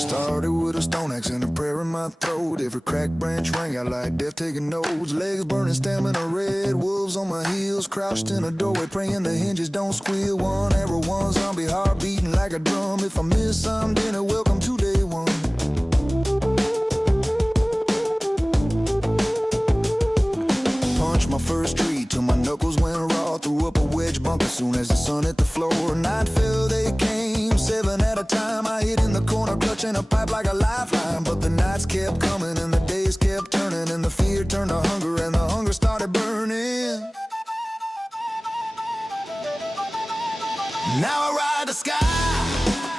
Started with a stone axe and a prayer in my throat. Every cracked branch rang out like death taking notes. Legs burning, stamina red, wolves on my heels. Crouched in a doorway praying the hinges don't squeal. One arrow, one zombie, heart beating like a drum. If I miss some dinner, welcome to day one. Punched my first tree till my knuckles went raw. Threw up a wedge bump as soon as the sun hit the floor. Night fell, they came, 7 at a time. I hid in the corner, clutching a pipe like a lifeline. But the nights kept coming and the days kept turning, and the fear turned to hunger and the hunger started burning. Now I ride the sky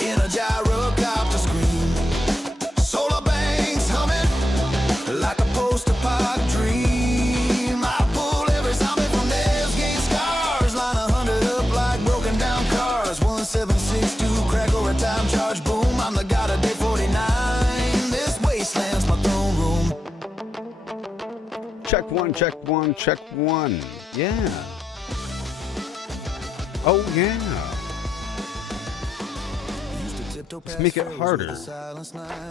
in a gyrocopter scream. Solar banks humming like a post-apoc dream. I pull every zombie from nails, gain scars. Line 100 up like broken down cars. 1762, crack or a time charge, boom. I'm the god of day 49. This wasteland's my throne room. Check one, check one, check one. Yeah. Oh, yeah. Let's make it harder.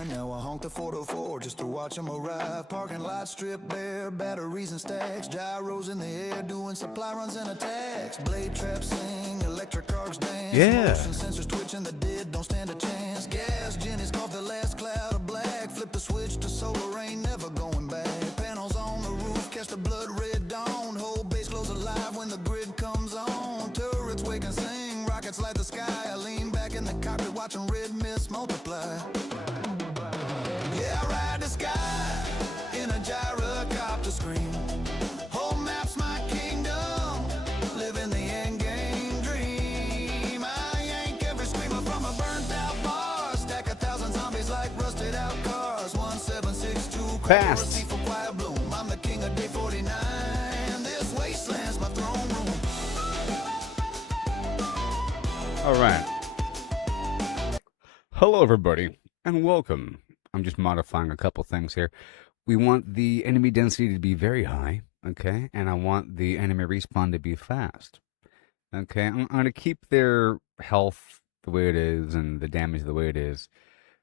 Now I honk the 404 just to watch them arrive. Parking lot stripped bare, batteries and stacks. Gyros in the air doing supply runs and attacks. Blade traps sing, electric arcs dance. Yeah. Motion sensors twitching, the dead don't stand a chance. Gas Jenny's caught the last cloud of black. Flip the switch to solar, ain't never going back. Panels on the roof, catch the blood red dawn. Whole base glows alive when the grid comes on. Turrets wake and sing, rockets light the sky. I lean back in the cockpit watching red mist multiply. Yeah, I ride the sky in a gyrocopter scream. Home map's my kingdom, living the end game dream. I yank every screamer from a burnt out bar. Stack 1,000 zombies like rusted out cars. 1762 Fast. for quiet bloom. I'm the king of day 49. This wasteland's my throne room. All right. Hello, everybody, and welcome. I'm just modifying a couple things here. We want the enemy density to be very high, okay? And I want the enemy respawn to be fast, okay? I'm going to keep their health the way it is and the damage the way it is.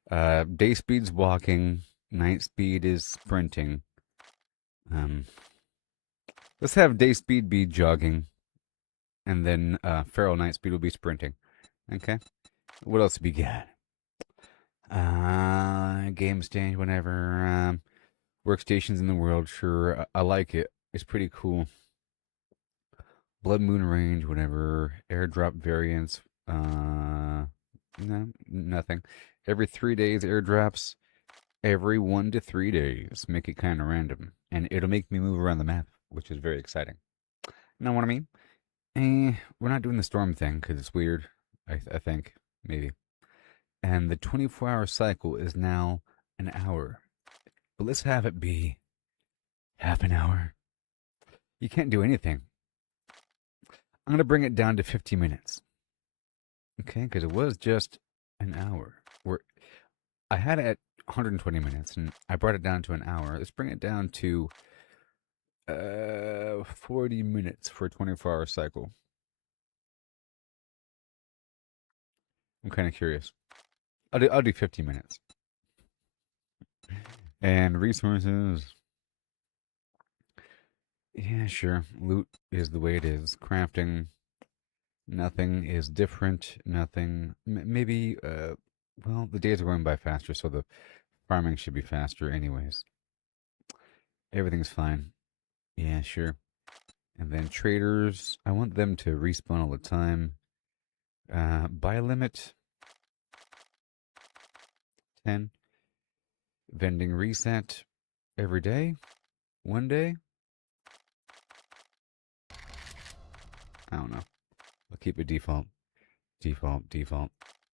Day speed's walking, night speed is sprinting. Let's have day speed be jogging, and then feral night speed will be sprinting, okay? What else have we got? Game stage, whatever. Workstations in the world, sure. I like it. It's pretty cool. Blood Moon range, whatever. Airdrop variants, no, nothing. Every 3 days airdrops. Every 1 to 3 days. Make it kind of random, and it'll make me move around the map, which is very exciting. Know what I mean? We're not doing the storm thing because it's weird. I think maybe. And the 24-hour cycle is now an hour. But let's have it be half an hour. You can't do anything. I'm going to bring it down to 50 minutes. Okay, because it was just an hour. I had it at 120 minutes, and I brought it down to an hour. Let's bring it down to 40 minutes for a 24-hour cycle. I'm kind of curious. I'll do 50 minutes. And resources. Yeah, sure. Loot is the way it is. Crafting, nothing is different. Nothing. Maybe. Well, the days are going by faster, so the farming should be faster, anyways. Everything's fine. Yeah, sure. And then traders, I want them to respawn all the time. Buy limit 10. Vending reset every day. One day. I don't know. I'll keep it default. Default.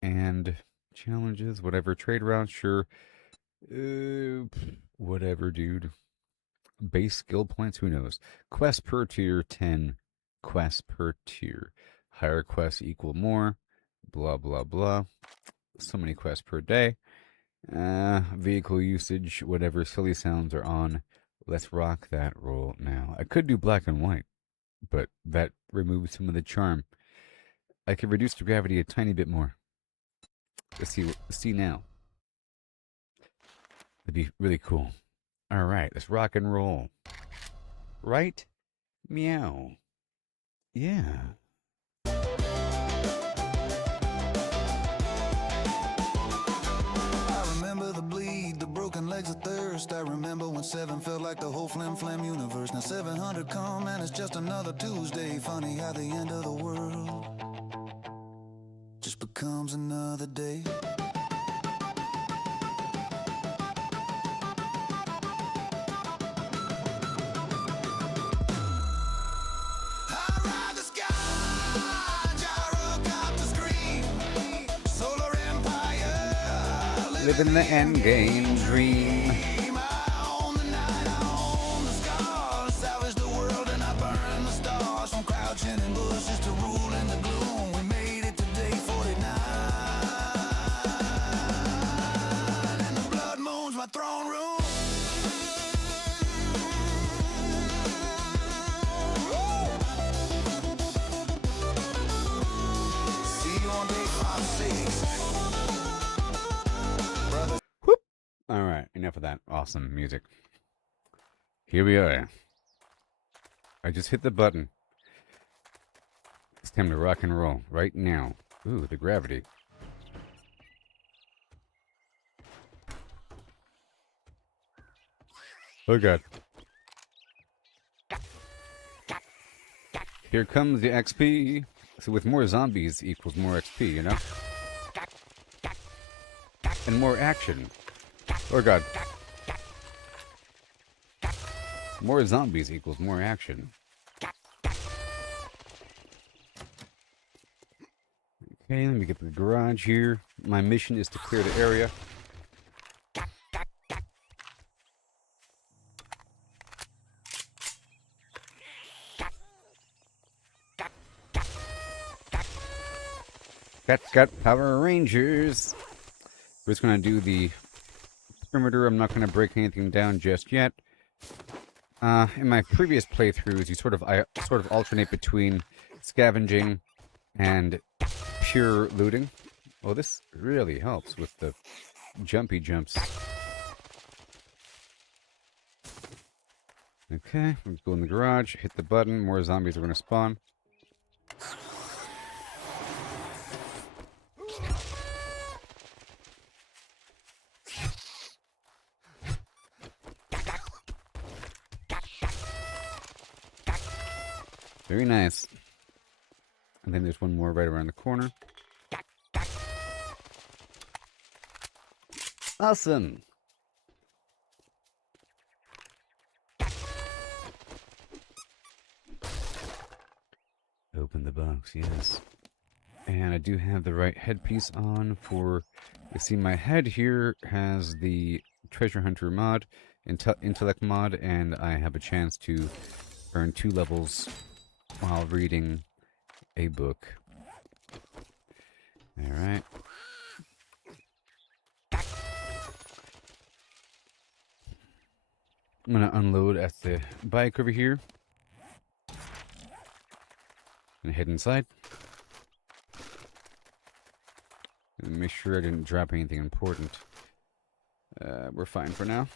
And challenges, whatever. Trade routes, sure. Whatever, dude. Base skill points, who knows? Quests per tier, 10 quests per tier. Higher quests equal more. Blah, blah, blah. So many quests per day. Vehicle usage, whatever silly sounds are on. Let's rock that roll now. I could do black and white, but that removes some of the charm. I could reduce the gravity a tiny bit more. Let's see now. That'd be really cool. All right, let's rock and roll. Right? Meow. Yeah. I remember the bleed, the broken legs of thirst. I remember when 7 felt like the whole flim universe. Now 700 come and it's just another Tuesday. Funny how the end of the world just becomes another day. Living the end game dream. Whoop. All right, enough of that awesome music. Here we are. I just hit the button. It's time to rock and roll right now. Ooh, the gravity. Oh god. Here comes the XP. So with more zombies equals more XP, you know? And more action. Oh god. More zombies equals more action. Okay, let me get the garage here. My mission is to clear the area. Got Power Rangers. We're just going to do the perimeter. I'm not going to break anything down just yet. In my previous playthroughs, you sort of alternate between scavenging and pure looting. Well, this really helps with the jumpy jumps. Okay, let's go in the garage, hit the button, more zombies are going to spawn. Very nice. And then there's one more right around the corner. Awesome. Open the box, yes. And I do have the right headpiece on for... You see, my head here has the Treasure Hunter mod, Intellect mod, and I have a chance to earn 2 levels while reading a book. Alright. I'm gonna unload at the bike over here. And head inside. make sure I didn't drop anything important. We're fine for now.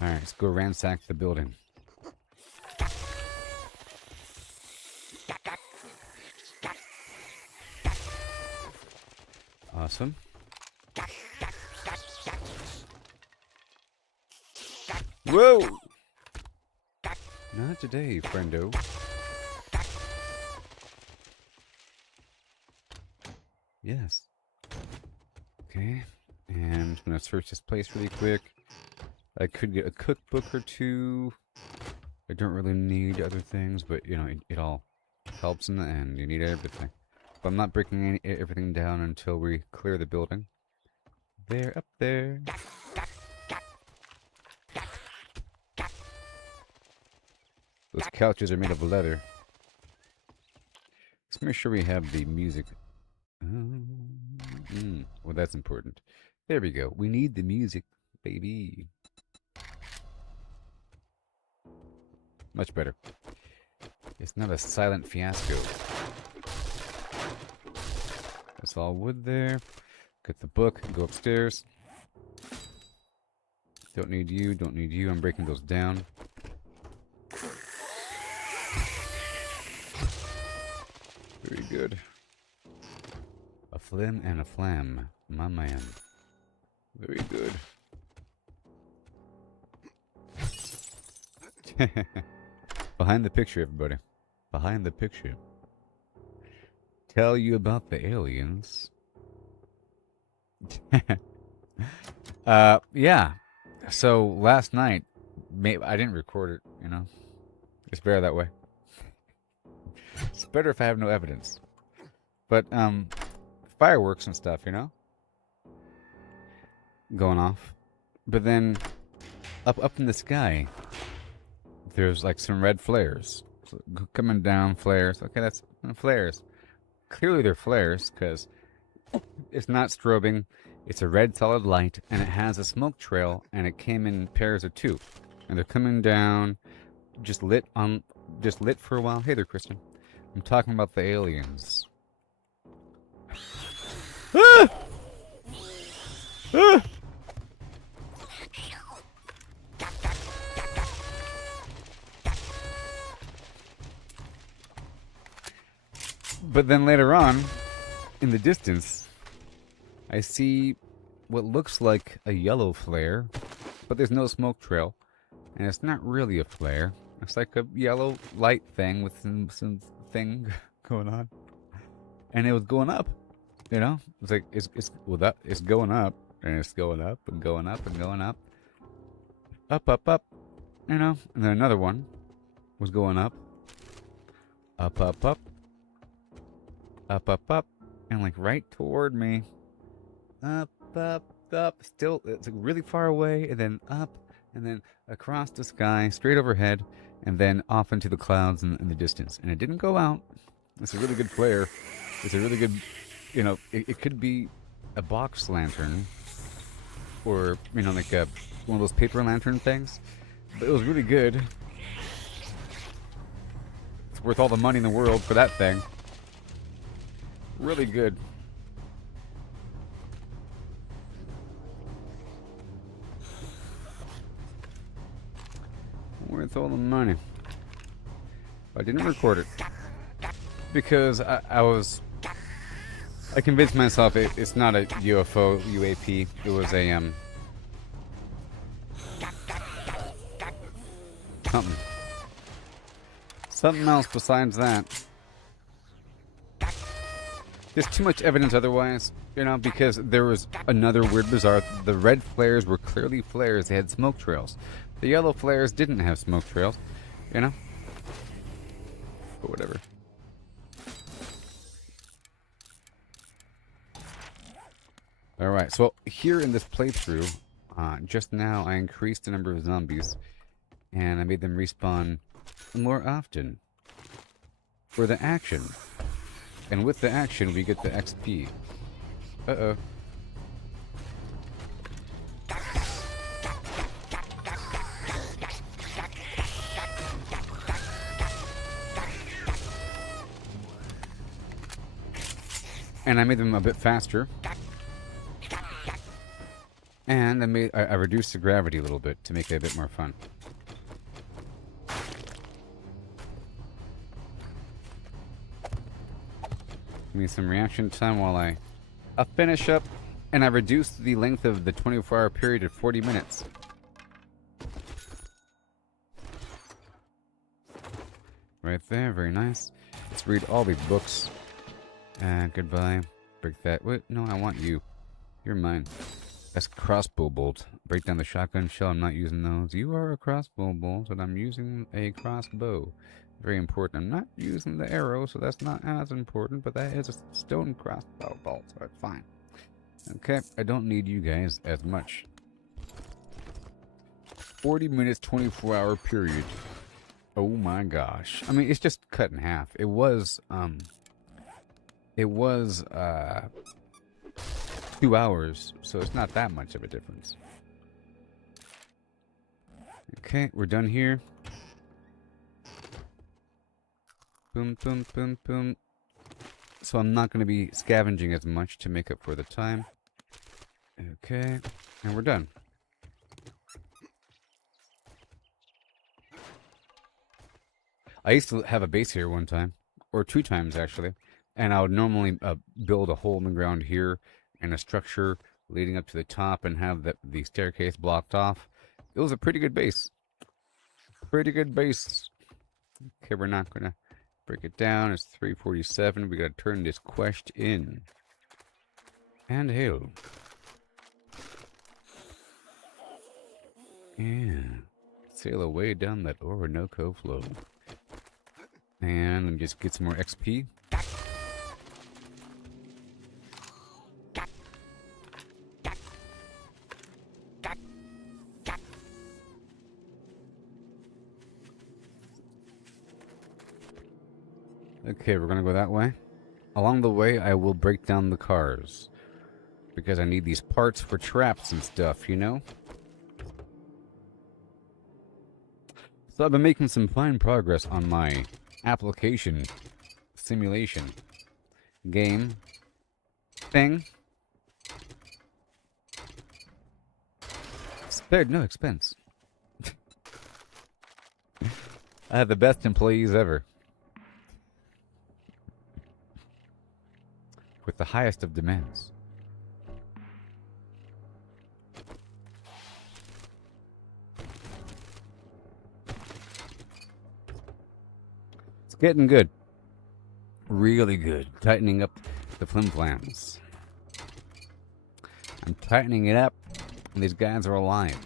Alright, let's go ransack the building. Awesome. Whoa! Not today, friendo. Yes. Okay. And I'm gonna search this place really quick. I could get a cookbook or two. I don't really need other things, but you know, it all helps in the end. You need everything. But I'm not breaking everything down until we clear the building. They're up there. Those couches are made of leather. Let's make sure we have the music. Well, that's important. There we go. We need the music, baby. Much better. It's not a silent fiasco. That's all wood there. Get the book. Go upstairs. Don't need you. Don't need you. I'm breaking those down. Very good. A flim and a flam. My man. Very good. Behind the picture, everybody. Behind the picture. Tell you about the aliens. Yeah. So last night, I didn't record it, you know. It's better that way. It's better if I have no evidence. But, fireworks and stuff, you know? Going off. But then, up in the sky, there's like some red flares. So, coming down, flares. Okay, that's flares. Clearly they're flares, because it's not strobing. It's a red solid light, and it has a smoke trail, and it came in pairs of two. And they're coming down, just lit for a while. Hey there, Kristen. I'm talking about the aliens. Ah! Ah! But then later on, in the distance, I see what looks like a yellow flare, but there's no smoke trail, and it's not really a flare. It's like a yellow light thing with some thing going on, and it was going up. You know, it's like it's going up, and it's going up and going up and going up, up. You know, and then another one was going up, up, and like right toward me, up. Still, it's like really far away, and then up, and then across the sky, straight overhead, and then off into the clouds in the distance. And it didn't go out. It's a really good flare. It's a really good, you know, it could be a box lantern, or, you know, like one of those paper lantern things. But it was really good. It's worth all the money in the world for that thing. Really good. Worth all the money. I didn't record it because I convinced myself it's not a UFO, UAP. It was a something else besides that. There's too much evidence otherwise, you know, because there was another weird bizarre. The red flares were clearly flares. They had smoke trails. The yellow flares didn't have smoke trails, you know? But whatever. Alright, so here in this playthrough, just now I increased the number of zombies, and I made them respawn more often for the action. And with the action, we get the XP. Uh-oh. And I made them a bit faster. And I reduced the gravity a little bit to make it a bit more fun. Give me some reaction time while I finish up. And I reduced the length of the 24-hour period to 40 minutes. Right there, very nice. Let's read all these books. Goodbye. Break that. Wait, no, I want you. You're mine. That's crossbow bolt. Break down the shotgun shell. I'm not using those. You are a crossbow bolt, and I'm using a crossbow. Very important. I'm not using the arrow, so that's not as important, but that is a stone crossbow bolt, so that's fine. Okay, I don't need you guys as much. 40 minutes, 24-hour period. Oh my gosh. I mean, it's just cut in half. It was 2 hours, so it's not that much of a difference. Okay, we're done here. Boom, boom, boom, boom. So I'm not going to be scavenging as much to make up for the time. Okay, and we're done. I used to have a base here one time, or 2 times actually, and I would normally build a hole in the ground here and a structure leading up to the top and have the staircase blocked off. It was a pretty good base. Pretty good base. Okay, we're not going to break it down. It's 3:47. We got to turn this quest in. And hail. Yeah. Sail away down that Orinoco flow. And just get some more XP. Okay, we're gonna go that way. Along the way, I will break down the cars. Because I need these parts for traps and stuff, you know? So I've been making some fine progress on my application, simulation, game, thing. Spared no expense. I have the best employees ever. With the highest of demands. It's getting good. Really good. Tightening up the flim-flams. I'm tightening it up, and these guys are alive.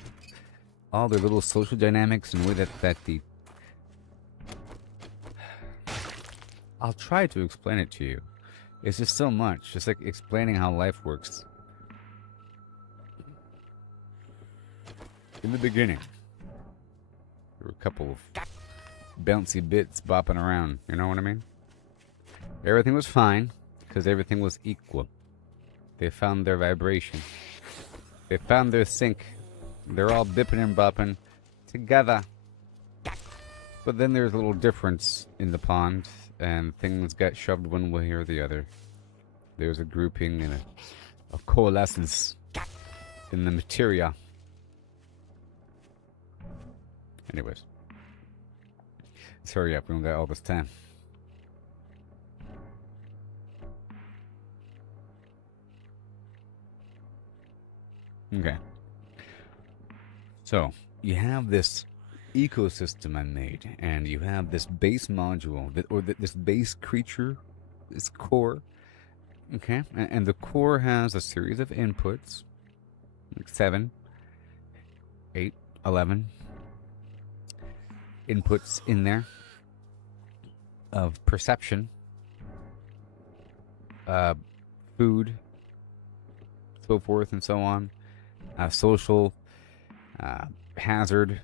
All their little social dynamics and the way that the... I'll try to explain it to you. It's just so much. Just like explaining how life works. In the beginning, there were a couple of bouncy bits bopping around. You know what I mean? Everything was fine, because everything was equal. They found their vibration. They found their sync. They're all bipping and bopping together. But then there's a little difference in the pond, and things got shoved one way or the other. There's a grouping and a coalescence in the materia. Anyways. Let's hurry up, we don't got all this time. Okay. So, you have this ecosystem I made, and you have this base module, this base creature, this core, okay? And the core has a series of inputs, like 7, 8, 11 inputs in there of perception, food, so forth and so on, social, hazard,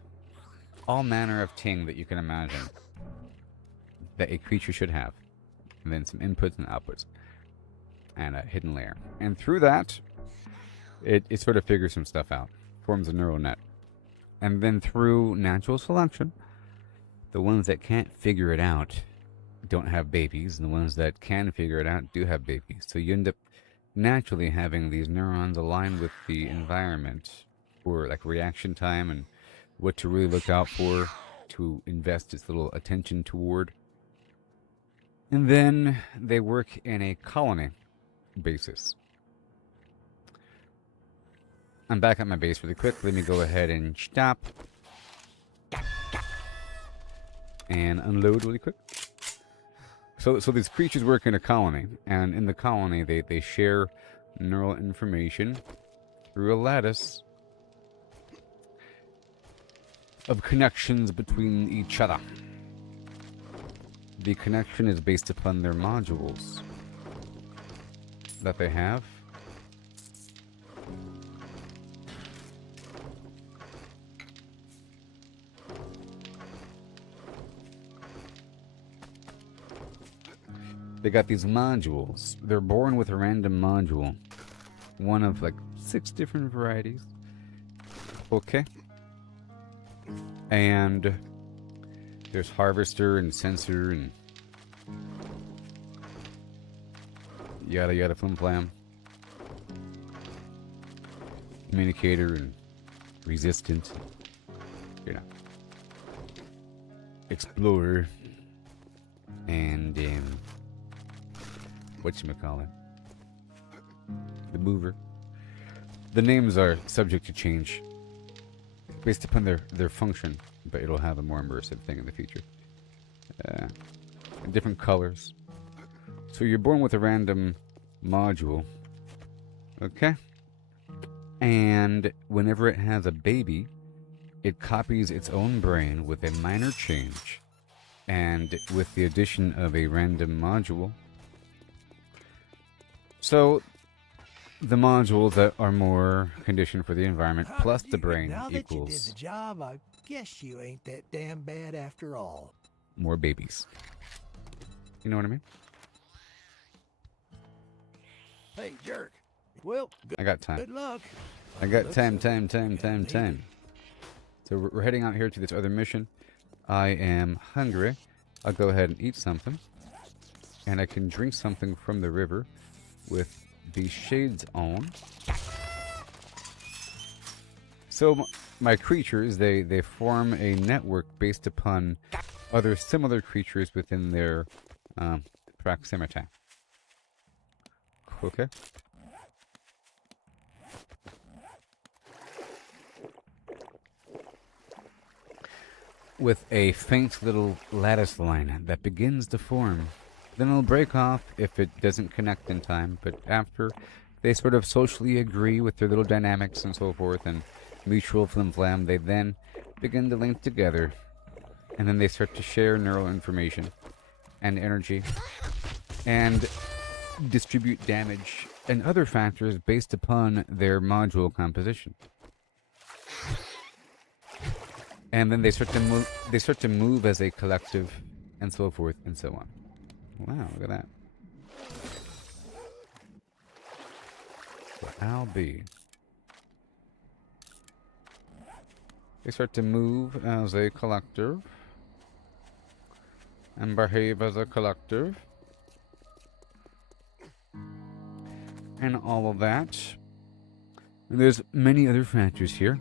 all manner of ting that you can imagine that a creature should have. And then some inputs and outputs. And a hidden layer. And through that, it sort of figures some stuff out. Forms a neural net. And then through natural selection, the ones that can't figure it out don't have babies, and the ones that can figure it out do have babies. So you end up naturally having these neurons align with the environment for like reaction time and what to really look out for, to invest its little attention toward. And then they work in a colony basis. I'm back at my base really quick. Let me go ahead and stop and unload really quick. So these creatures work in a colony, and in the colony they share neural information through a lattice of connections between each other. The connection is based upon their modules that they have. They got these modules. They're born with a random module. One of like 6 different varieties. Okay. And there's harvester and sensor and yada yada flim flam. Communicator and resistant. You know. Explorer. And whatchamacallit? The mover. The names are subject to change based upon their function, but it'll have a more immersive thing in the future. Different colors. So you're born with a random module. Okay? And whenever it has a baby, it copies its own brain with a minor change. And with the addition of a random module. So the modules that are more conditioned for the environment plus the brain now equals that you did the job, I guess you ain't that damn bad after all. more babies. You know what I mean? Hey, jerk. Well, I got time. good luck. I got Looks time. like So we're heading out here to this other mission. I am hungry. I'll go ahead and eat something. And I can drink something from the river with the shades on. So my creatures, they form a network based upon other similar creatures within their proximity. Okay. With a faint little lattice line that begins to form. Then it'll break off if it doesn't connect in time, but after they sort of socially agree with their little dynamics and so forth and mutual flim-flam, they then begin to link together, and then they start to share neural information and energy and distribute damage and other factors based upon their module composition. And then they start to move as a collective and so forth and so on. Wow, look at that. So I'll be. They start to move as a collective and behave as a collective and all of that. And there's many other factors here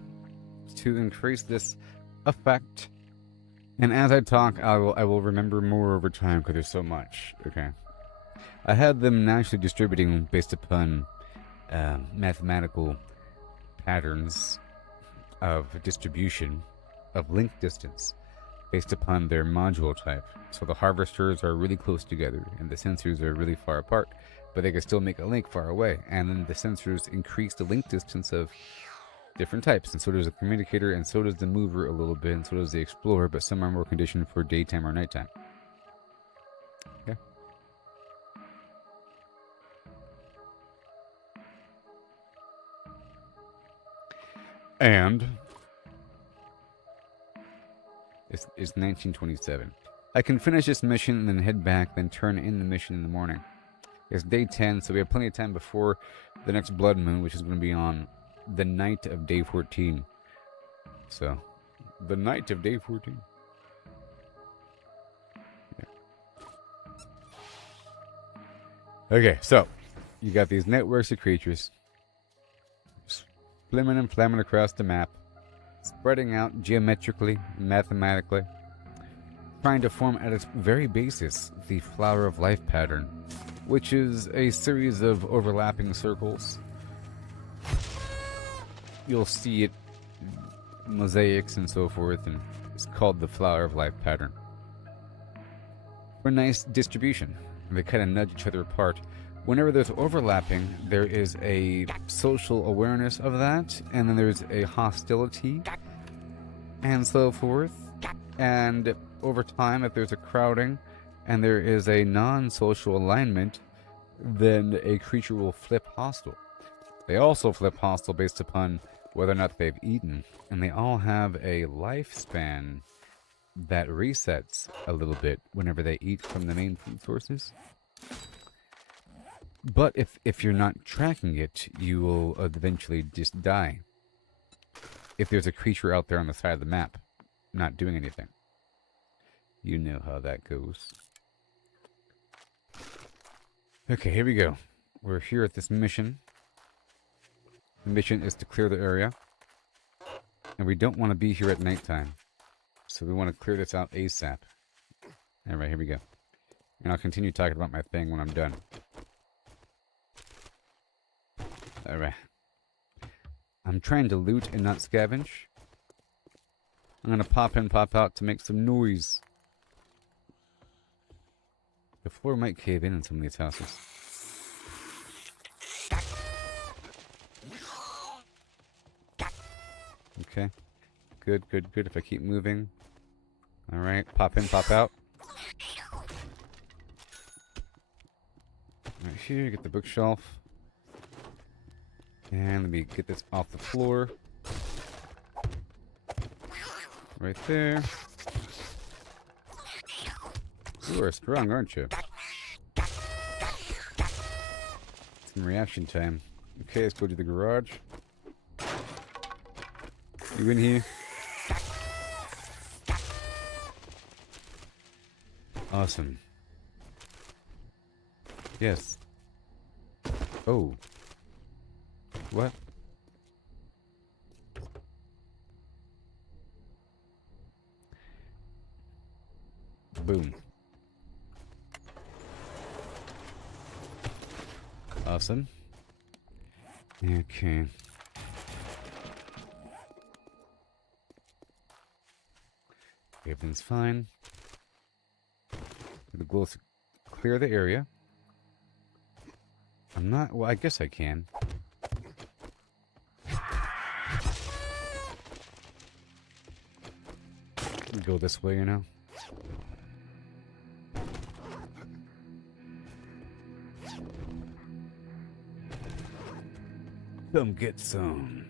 to increase this effect. And as I talk, I will remember more over time because there's so much. Okay. I had them naturally distributing based upon mathematical patterns of distribution of link distance based upon their module type. So the harvesters are really close together and the sensors are really far apart, but they can still make a link far away. And then the sensors increase the link distance of different types, and so does the communicator, and so does the mover a little bit, and so does the explorer, but some are more conditioned for daytime or nighttime. Okay. And it's 1927. I can finish this mission and then head back, then turn in the mission in the morning. It's day 10, so we have plenty of time before the next blood moon, which is going to be on the night of day 14. So, the night of day 14. Yeah. Okay, so you got these networks of creatures swimming and flamming across the map, spreading out geometrically, mathematically, trying to form at its very basis the flower of life pattern, which is a series of overlapping circles. You'll see it mosaics and so forth, and it's called the flower of life pattern. For nice distribution, they kind of nudge each other apart. Whenever there's overlapping, there is a social awareness of that, and then there's a hostility, and so forth. And over time, if there's a crowding, and there is a non-social alignment, then a creature will flip hostile. They also flip hostile based upon whether or not they've eaten, and they all have a lifespan that resets a little bit whenever they eat from the main food sources. But if you're not tracking it, you will eventually just die. If there's a creature out there on the side of the map, not doing anything. You know how that goes. Okay, here we go. We're here at this mission. The mission is to clear the area. And we don't want to be here at nighttime. So we want to clear this out ASAP. Alright, here we go. And I'll continue talking about my thing when I'm done. Alright. I'm trying to loot and not scavenge. I'm gonna pop in, pop out to make some noise. The floor might cave in some of these houses. Okay. Good, good, good. If I keep moving. Alright, pop in, pop out. Right here, get the bookshelf. And let me get this off the floor. Right there. You are strong, aren't you? Some reaction time. Okay, let's go to the garage. You in here? Awesome. Yes. Oh. What? Boom. Awesome. Okay. Everything's fine. The goal is to clear the area. I'm not... Well, I guess I can. Go this way, you know? Come get some.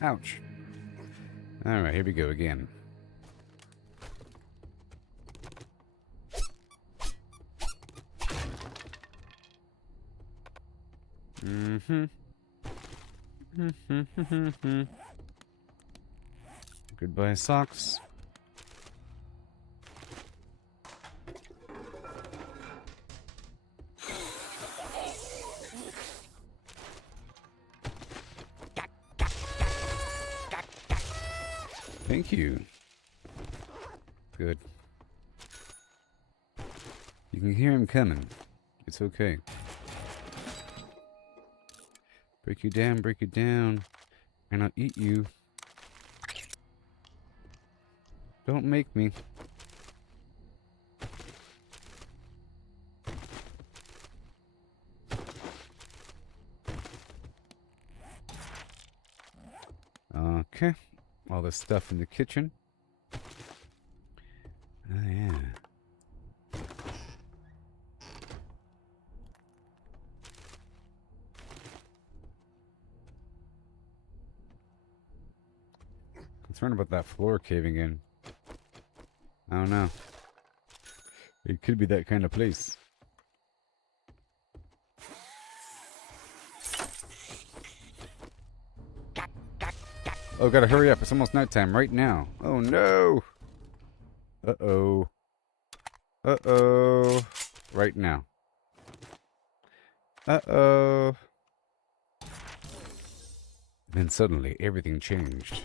Ouch. Alright, here we go again. Goodbye, socks. Thank you. Good. You can hear him coming. It's okay. Break you down, and I'll eat you. Don't make me. Okay. All this stuff in the kitchen. Oh, yeah. Concerned about that floor caving in. I don't know. It could be that kind of place. Oh, gotta hurry up. It's almost nighttime right now. Oh, no. Uh-oh. Uh-oh. right now. Uh-oh. Then suddenly, everything changed.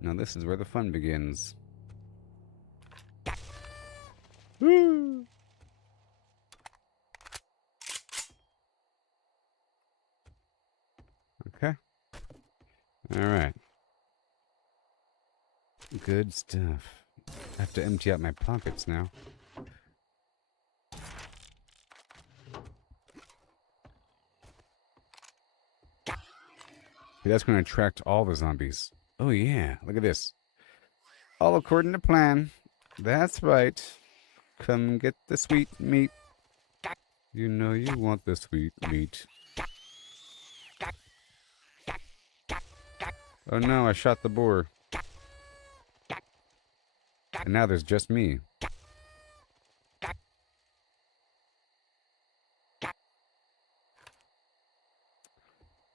Now this is where the fun begins. Woo! Okay. Alright. Good stuff. I have to empty out my pockets now. That's going to attract all the zombies. Oh yeah, look at this. All according to plan. That's right. Come get the sweet meat. You know you want the sweet meat. Oh no, I shot the boar. And now there's just me.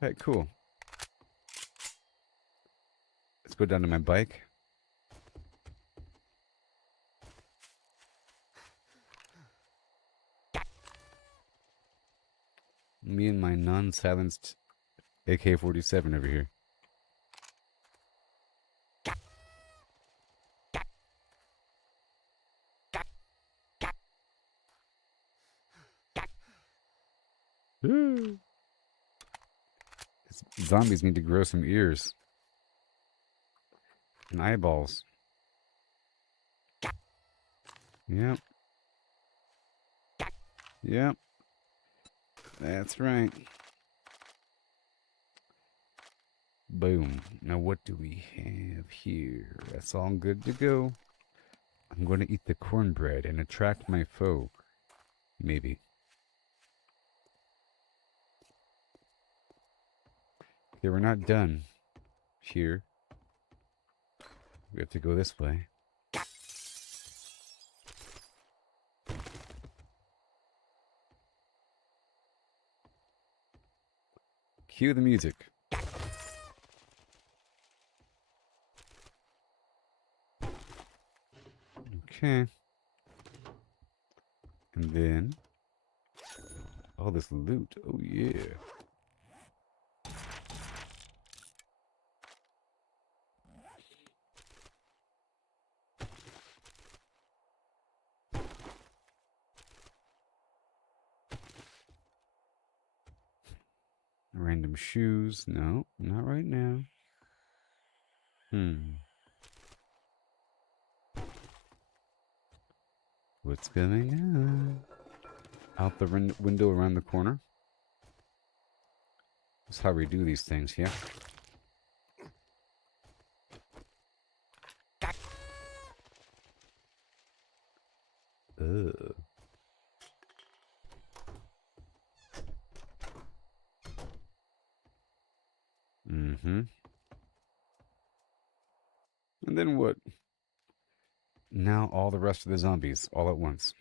Alright, cool. Let's go down to my bike. Me and my non-silenced AK-47 over here. Zombies need to grow some ears. And eyeballs. Yep. Yep. That's right. Boom. Now what do we have here? That's all good to go. I'm going to eat the cornbread and attract my foe. Maybe. Okay, we're not done here. We have to go this way. Cue the music. Okay. And then all this loot. Oh yeah. Random shoes. No, not right now. What's going on? Out the window around the corner. That's how we do these things, yeah? Ugh. Mm-hmm. And then what? Now all the rest of the zombies, all at once.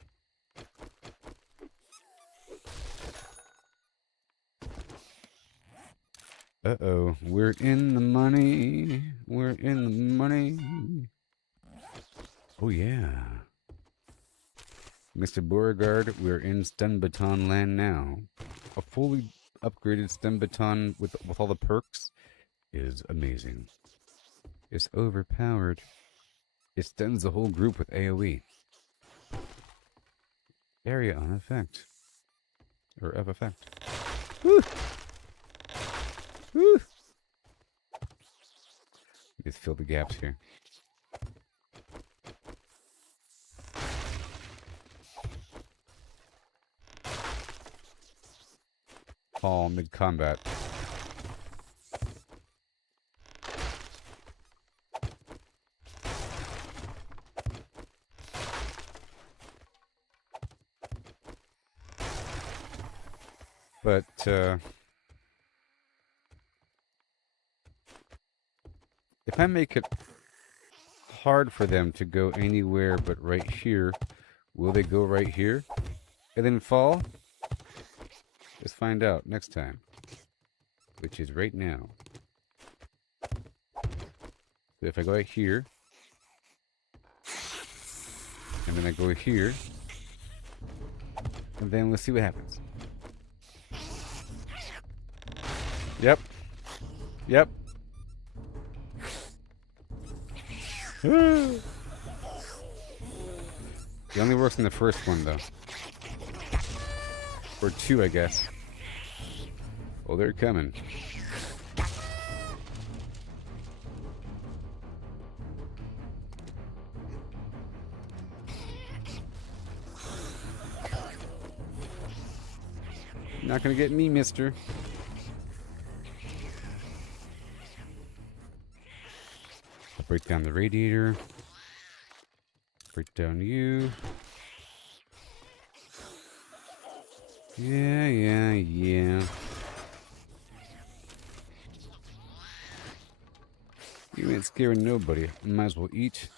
Uh-oh, we're in the money. We're in the money. Oh, yeah. Mr. Beauregard, we're in stun baton land now. A fully upgraded stun baton with all the perks is amazing. It's overpowered. It stuns the whole group with AoE. Area on effect. Or of effect. Woo! Woo! Let's fill the gaps here. Fall mid-combat. But, if I make it hard for them to go anywhere but right here, will they go right here and then fall? Let's find out next time, which is right now. So if I go right here, and then I go here, and then let's see what happens. Yep. Yep. It only works in the first one, though. Or two, I guess. Oh, they're coming. Not gonna get me, mister. I'll break down the radiator. Break down you. Yeah. You ain't scaring nobody. Might as well eat.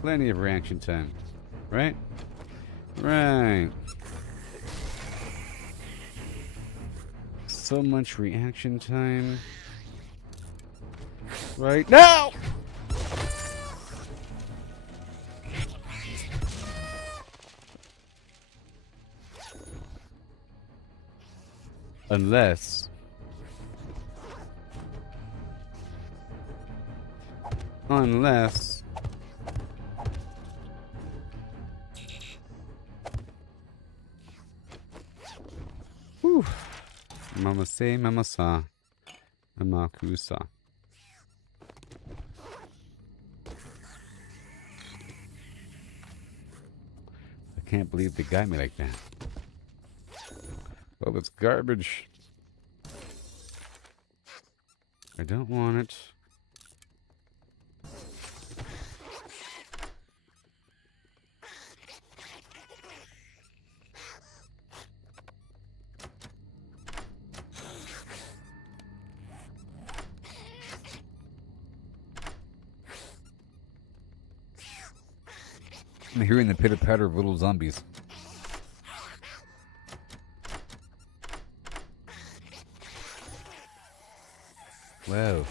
Plenty of reaction time. Right? Right. So much reaction time. Right now! Unless... Whew. Mama say, mama saw. Mama kusa. I can't believe they got me like that. Well, it's garbage. I don't want it. I'm hearing the pitter-patter of little zombies. Wow.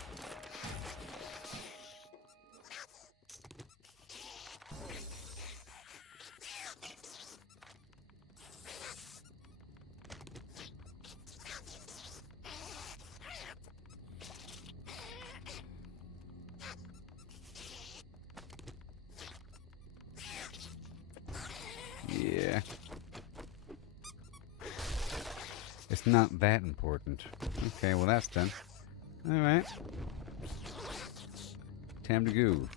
Yeah. It's not that important. Okay, well that's done. Alright. Time to go.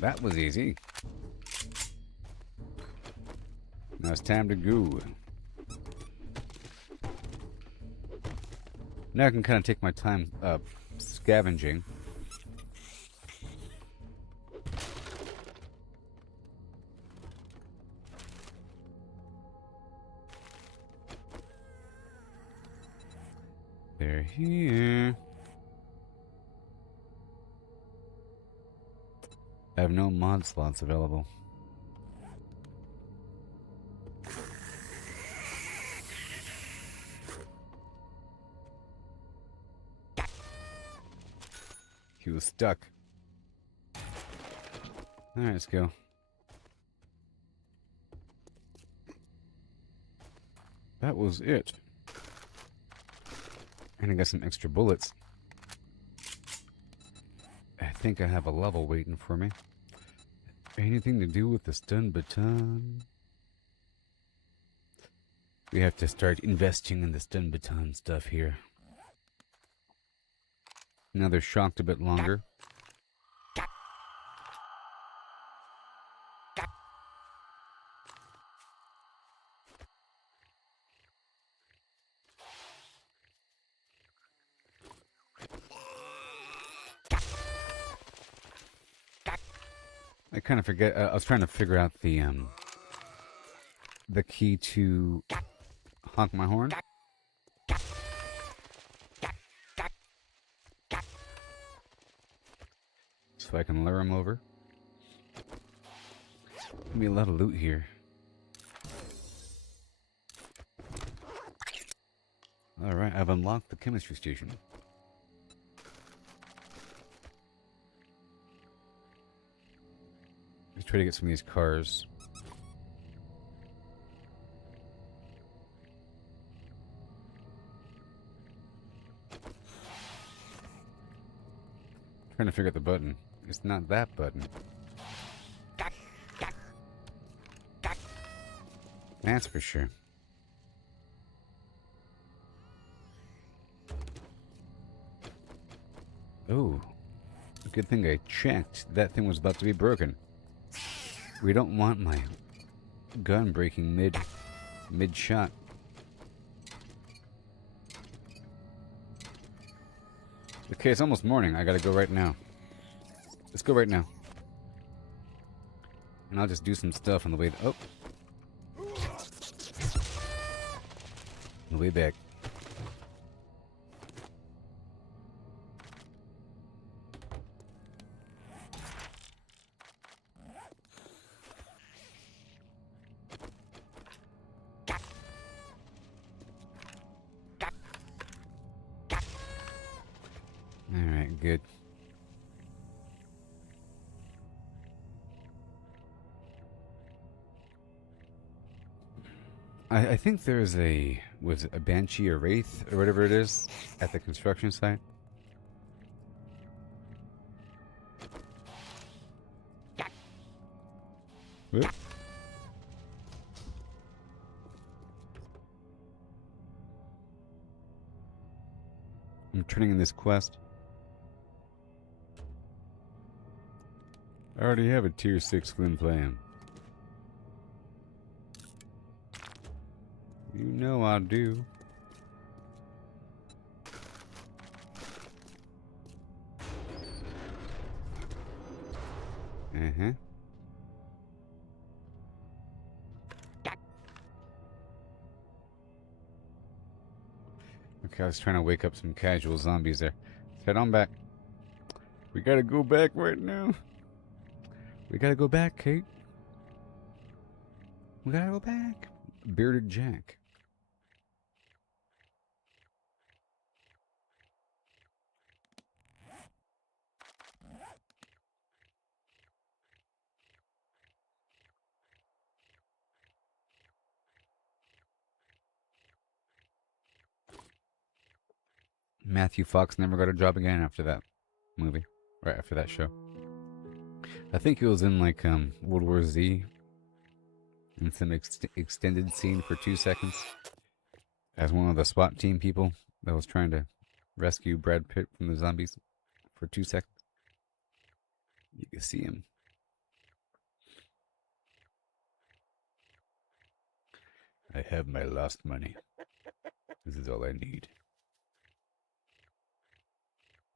That was easy. Now it's time to go. Now I can kind of take my time scavenging. They're here. I have no mod slots available. He was stuck. Alright, let's go. That was it. And I got some extra bullets. I think I have a level waiting for me. Anything to do with the stun baton? We have to start investing in the stun baton stuff here. Now they're shocked a bit longer. I kind of forget. I was trying to figure out the key to honk my horn. so I can lure him over. Give me a lot of loot here. Alright, I've unlocked the chemistry station. Let's try to get some of these cars. Trying to figure out the button. It's not that button. That's for sure. Oh, good thing I checked. That thing was about to be broken. We don't want my gun breaking mid shot. Okay, it's almost morning. I gotta go right now. Let's go right now. And I'll just do some stuff on the way. On the way back. Alright, good. I think there's a Banshee or Wraith or whatever it is at the construction site. Whoop. I'm turning in this quest. I already have a tier 6 Flim Flam. You know I do. Uh-huh. Okay, I was trying to wake up some casual zombies there. Let's head on back. We gotta go back right now. We gotta go back, Kate. We gotta go back. Bearded Jack. Matthew Fox never got a job again after that movie. Right after that show. I think he was in like World War Z in some extended scene for 2 seconds as one of the SWAT team people that was trying to rescue Brad Pitt from the zombies for 2 seconds. You can see him. I have my lost money. This is all I need.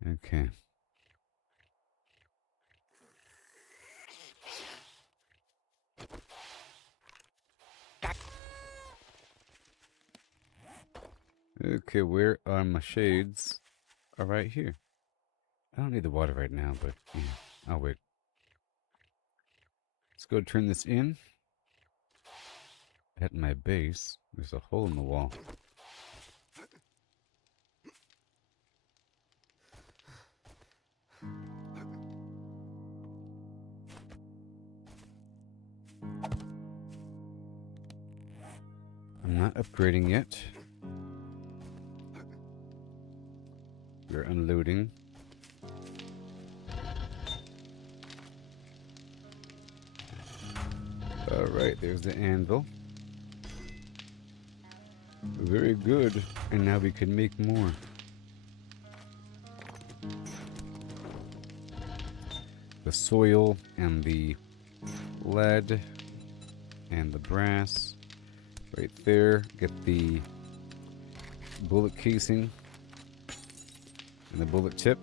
Okay. Okay, where are my shades? Are right here. I don't need the water right now, but yeah, I'll wait. Let's go turn this in. At my base, there's a hole in the wall. I'm not upgrading yet. We're unloading. Alright, there's the anvil. Very good. And now we can make more. The soil and the lead and the brass right there. Get the bullet casing and the bullet tip.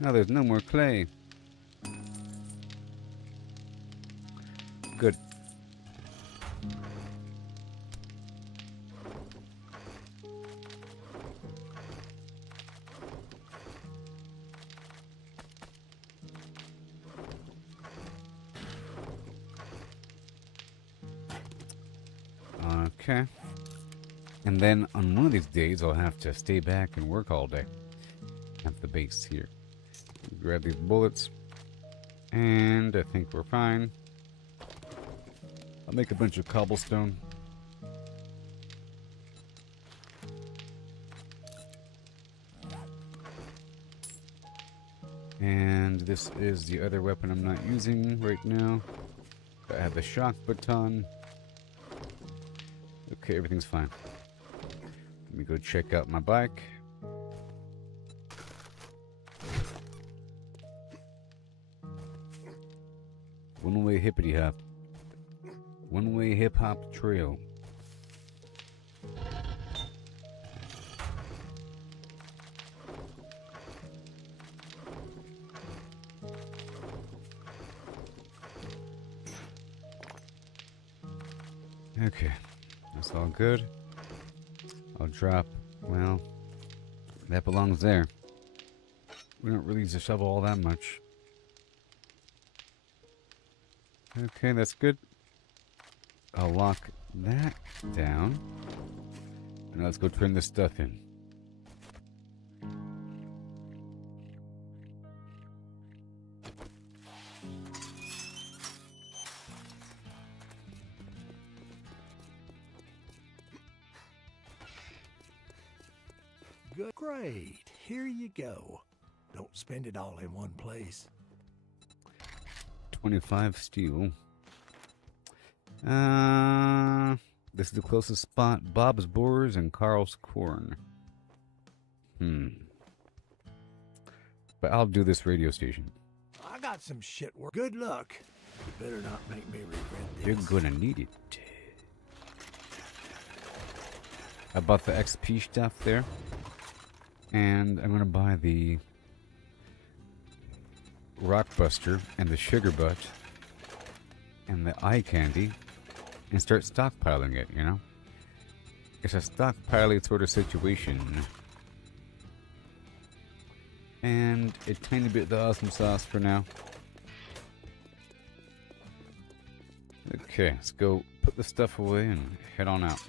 Now there's no more clay. Good. Okay. And then on one of these days, I'll have to stay back and work all day at the base here. Grab these bullets. And I think we're fine. I'll make a bunch of cobblestone. And this is the other weapon I'm not using right now. I have the shock baton. Okay, everything's fine. Let me go check out my bike. One-way hippity hop. One-way hip hop trail. Okay, that's all good. I'll drop, well, that belongs there. We don't really use the shovel all that much. Okay, that's good. I'll lock that down. And let's go turn this stuff in. Good. Great. Here you go. Don't spend it all in one place. 25 steel. This is the closest spot. Bob's Boars and Carl's Corn. But I'll do this radio station. I got some shit work. Good luck. You better not make me regret this. You're gonna need it. I bought the XP stuff there. And I'm gonna buy the Rockbuster and the Sugar Butt and the Eye Candy and start stockpiling it, you know? It's a stockpiling sort of situation. And a tiny bit of the awesome sauce for now. Okay, let's go put the stuff away and head on out.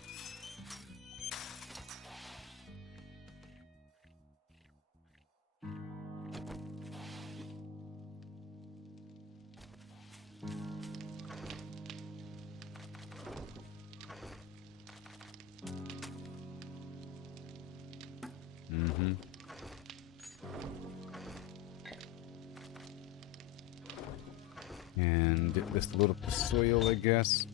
And get this little soil, I guess.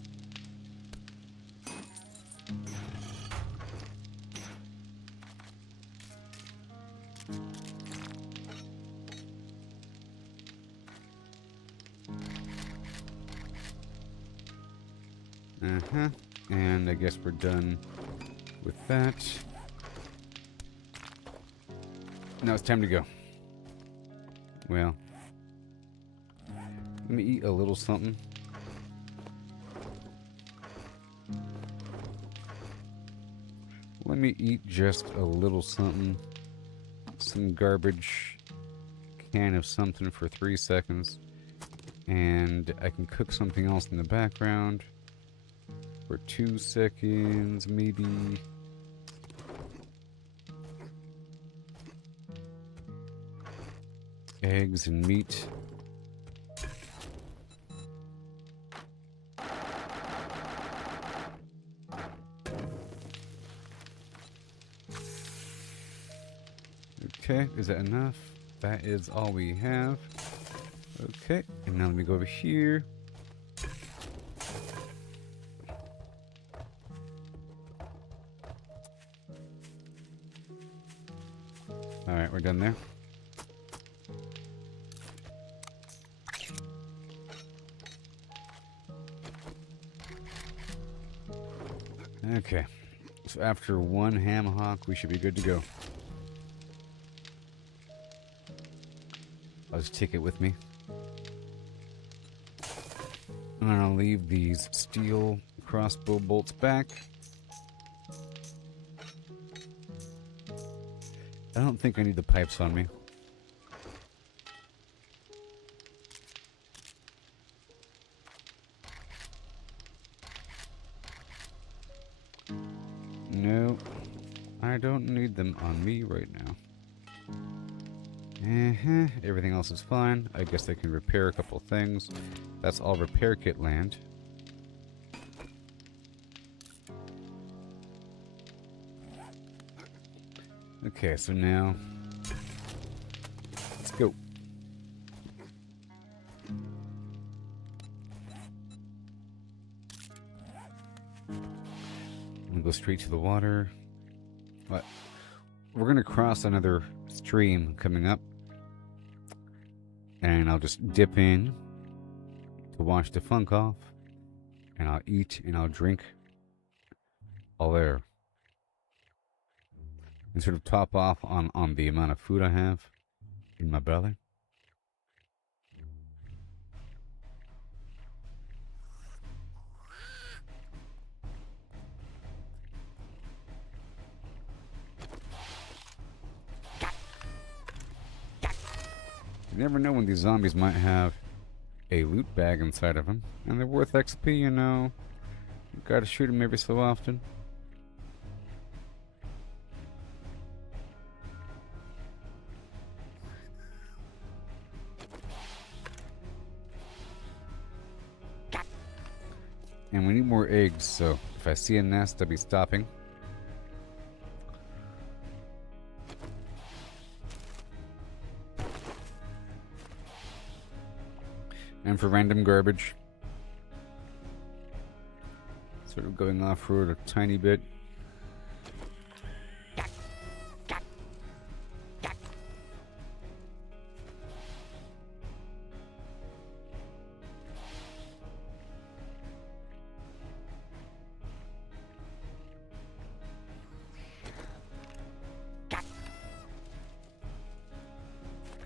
And I guess we're done with that. Now it's time to go. Well, let me eat a little something. Let me eat just a little something. Some garbage can of something for 3 seconds. And I can cook something else in the background for 2 seconds, maybe. Eggs and meat. Okay, is that enough? That is all we have. Okay, and now let me go over here. Alright, we're done there. Okay, so after one ham hock, we should be good to go. I'll just take it with me. I'm gonna leave these steel crossbow bolts back. I don't think I need the pipes on me. No, I don't need them on me right now. Everything else is fine. I guess I can repair a couple things. That's all repair kit land. Okay, so now let's go. I'm gonna go straight to the water. What? We're gonna cross another stream coming up, and I'll just dip in to wash the funk off, and I'll eat and I'll drink all there, and sort of top off on the amount of food I have in my belly. You never know when these zombies might have a loot bag inside of them, and they're worth XP, you know. You gotta shoot them every so often. And we need more eggs, so if I see a nest, I'll be stopping. And for random garbage. Sort of going off-road a tiny bit.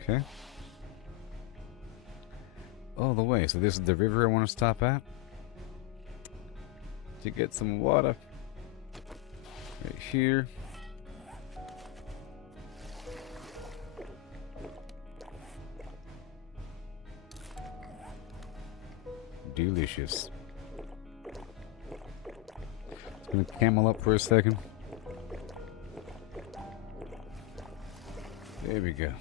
Okay. All the way. So this is the river I want to stop at to get some water. Right here. Delicious. Just gonna camel up for a second. There we go.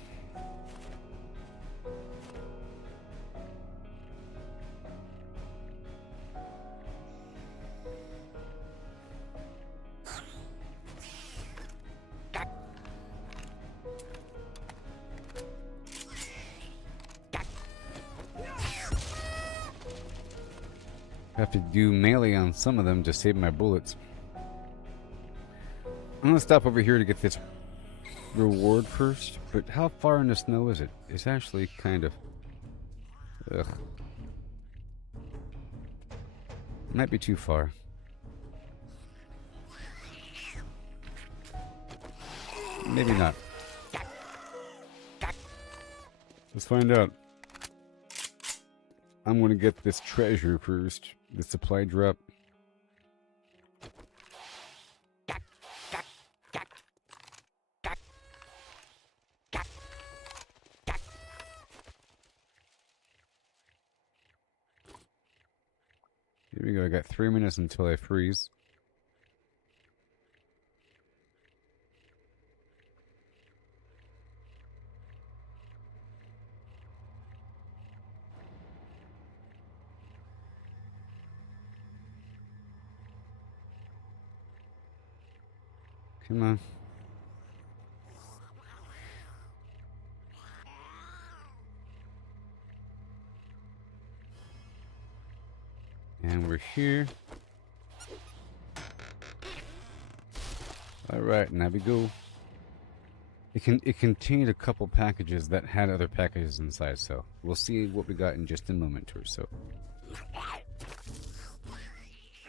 I have to do melee on some of them to save my bullets. I'm gonna stop over here to get this reward first, but how far in the snow is it? It's actually kind of... ugh. Might be too far. Maybe not. Let's find out. I'm gonna get this treasure first. The supply drop. Here we go. I got 3 minutes until I freeze. Come on. And we're here. Alright, now we go. It contained a couple packages that had other packages inside, so we'll see what we got in just a moment or so.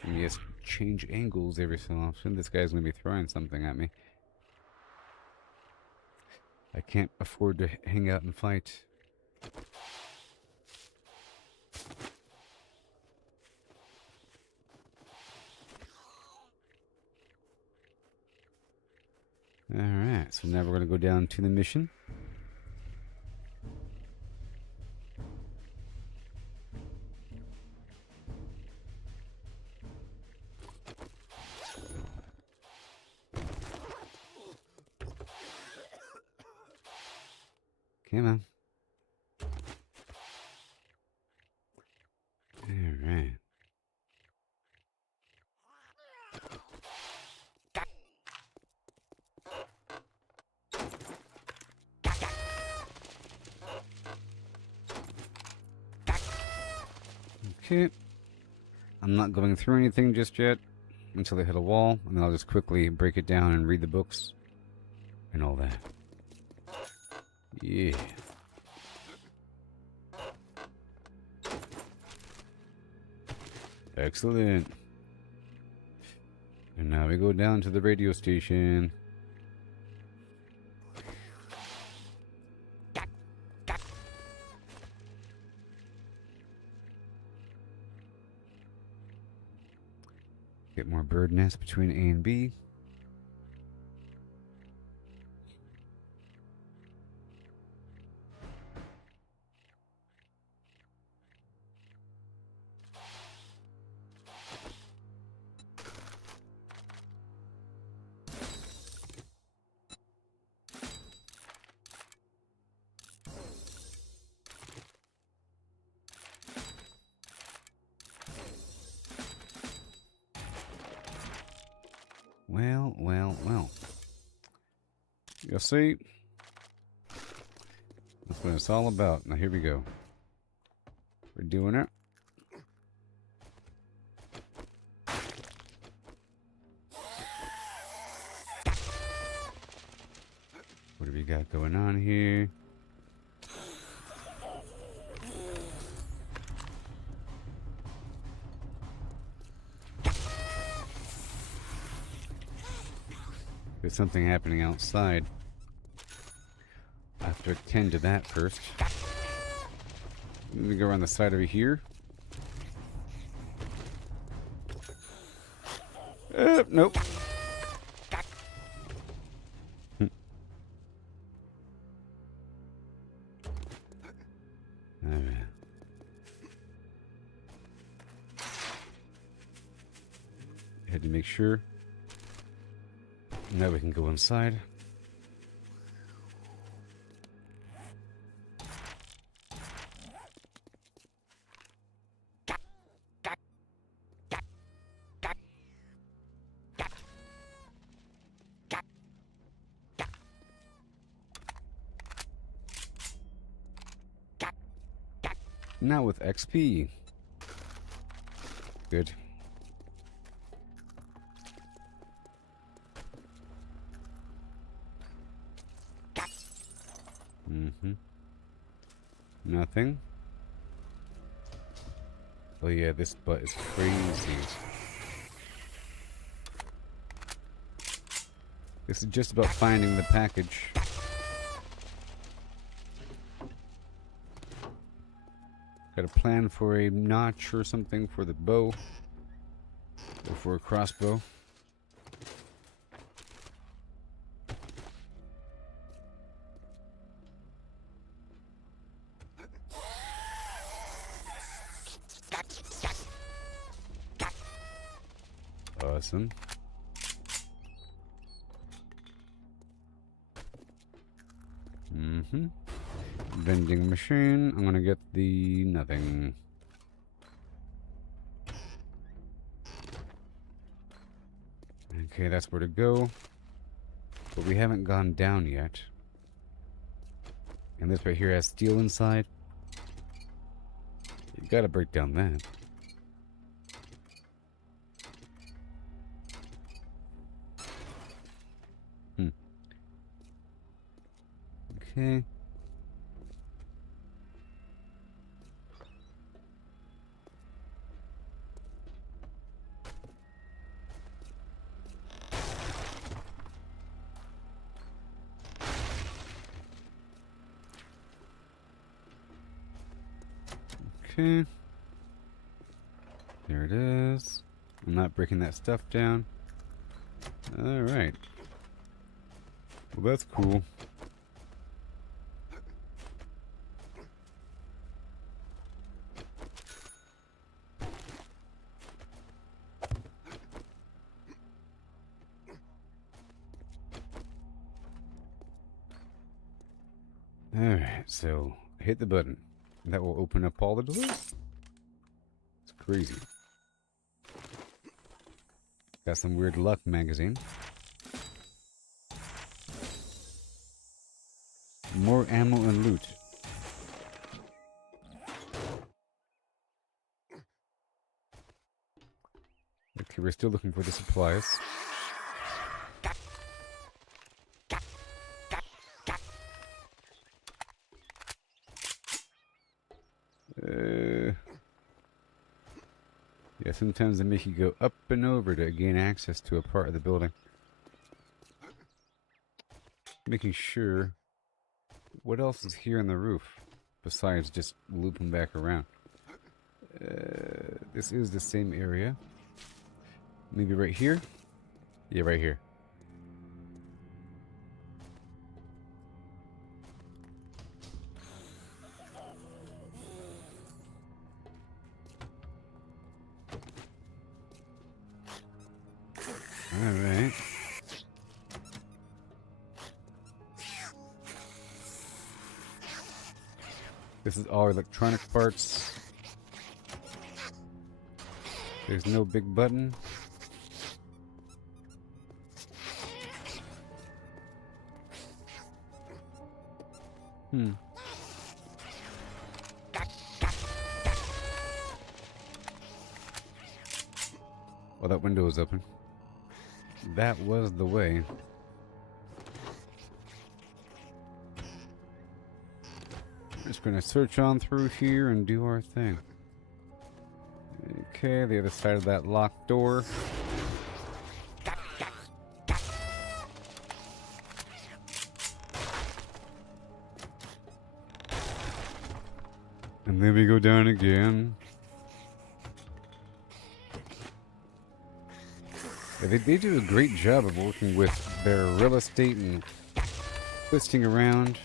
And yes, change angles every so often. This guy's gonna be throwing something at me. I can't afford to hang out and fight. Alright, so now we're gonna go down to the mission. Come on. Alright. Okay. I'm not going through anything just yet until they hit a wall, and then I'll just quickly break it down and read the books and all that. Yeah. Excellent. And now we go down to the radio station. Get more bird nests between A and B. Well. You'll see. That's what it's all about. Now here we go. We're doing it. What do we got going on here? There's something happening outside. I have to attend to that first. Let me go around the side over here. Nope. Alright. Had to make sure. Now we can go inside. Now with XP. Good. Nothing. Oh yeah, this butt is crazy. This is just about finding the package. Got a plan for a notch or something for the bow. Or for a crossbow. Awesome. Vending machine. I'm gonna get the nothing. Okay, that's where to go. But we haven't gone down yet. And this right here has steel inside. You gotta break down that. Okay. Okay. There it is. I'm not breaking that stuff down. Alright. Well, that's cool. Alright, so hit the button. That will open up all the doors. It's crazy. Got some weird luck magazine. More ammo and loot. Okay, we're still looking for the supplies. Yeah, sometimes they make you go up and over to gain access to a part of the building. Making sure what else is here on the roof besides just looping back around. This is the same area. Maybe right here? Yeah, right here. Alright. This is all electronic parts. There's no big button. Well, that window is open. That was the way. Just gonna search on through here and do our thing. Okay, the other side of that locked door. And then we go down again. Yeah, they do a great job of working with their real estate and twisting around.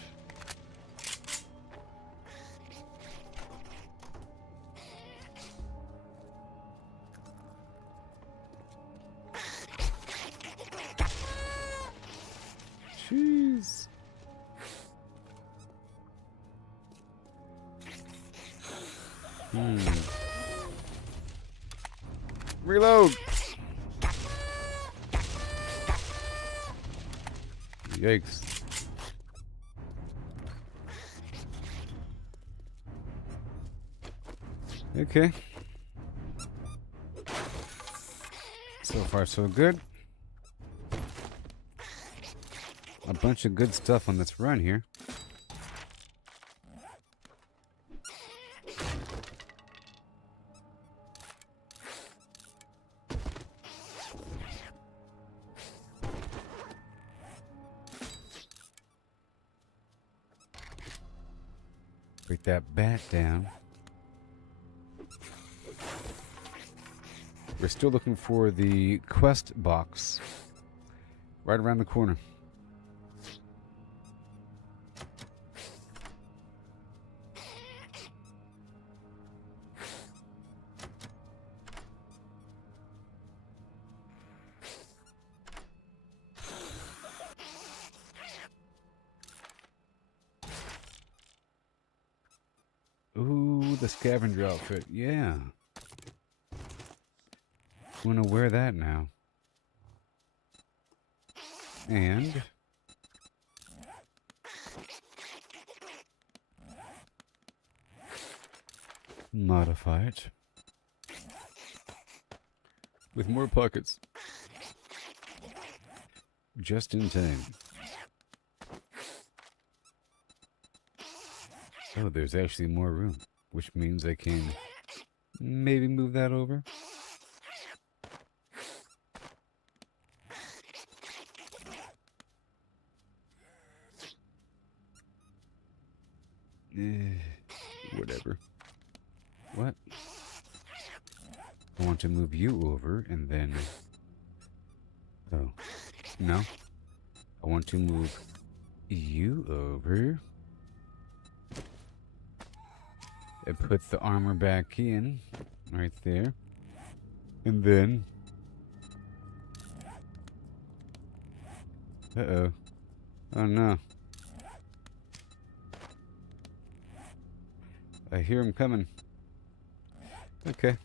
Jeez. Reload. Yikes. Okay. So far, so good. A bunch of good stuff on this run here. Break that bat down. We're still looking for the quest box. Right around the corner. Ooh, the scavenger outfit. Yeah. I'm gonna wear that now. And modify it with more pockets. Just in time. Oh, there's actually more room, which means I can maybe move that over. Whatever. What? I want to move you over and then... Oh. No. I want to move you over. And put the armor back in. Right there. And then... Uh-oh. Oh no. I hear him coming. Okay.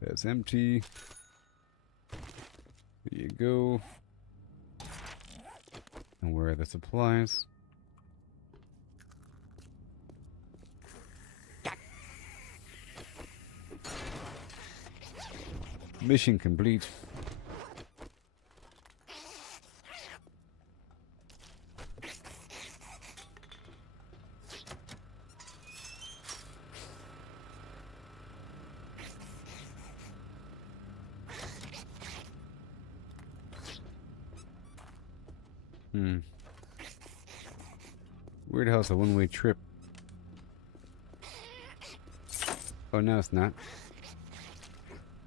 That's empty. There you go. And where are the supplies? Mission complete. Weird how it's a one-way trip. Oh, no, it's not.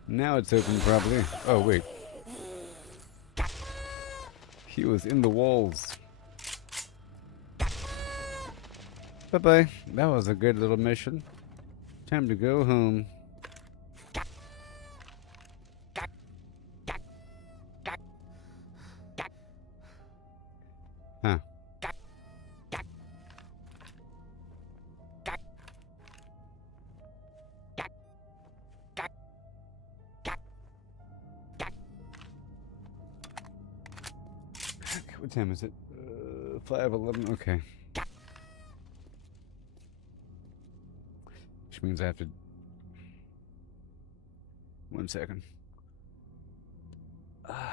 Now it's open, probably. Oh, wait. He was in the walls. Bye-bye. That was a good little mission. Time to go home. Huh. What time is it? 5:11. Okay. Which means I have to... 1 second. Alright.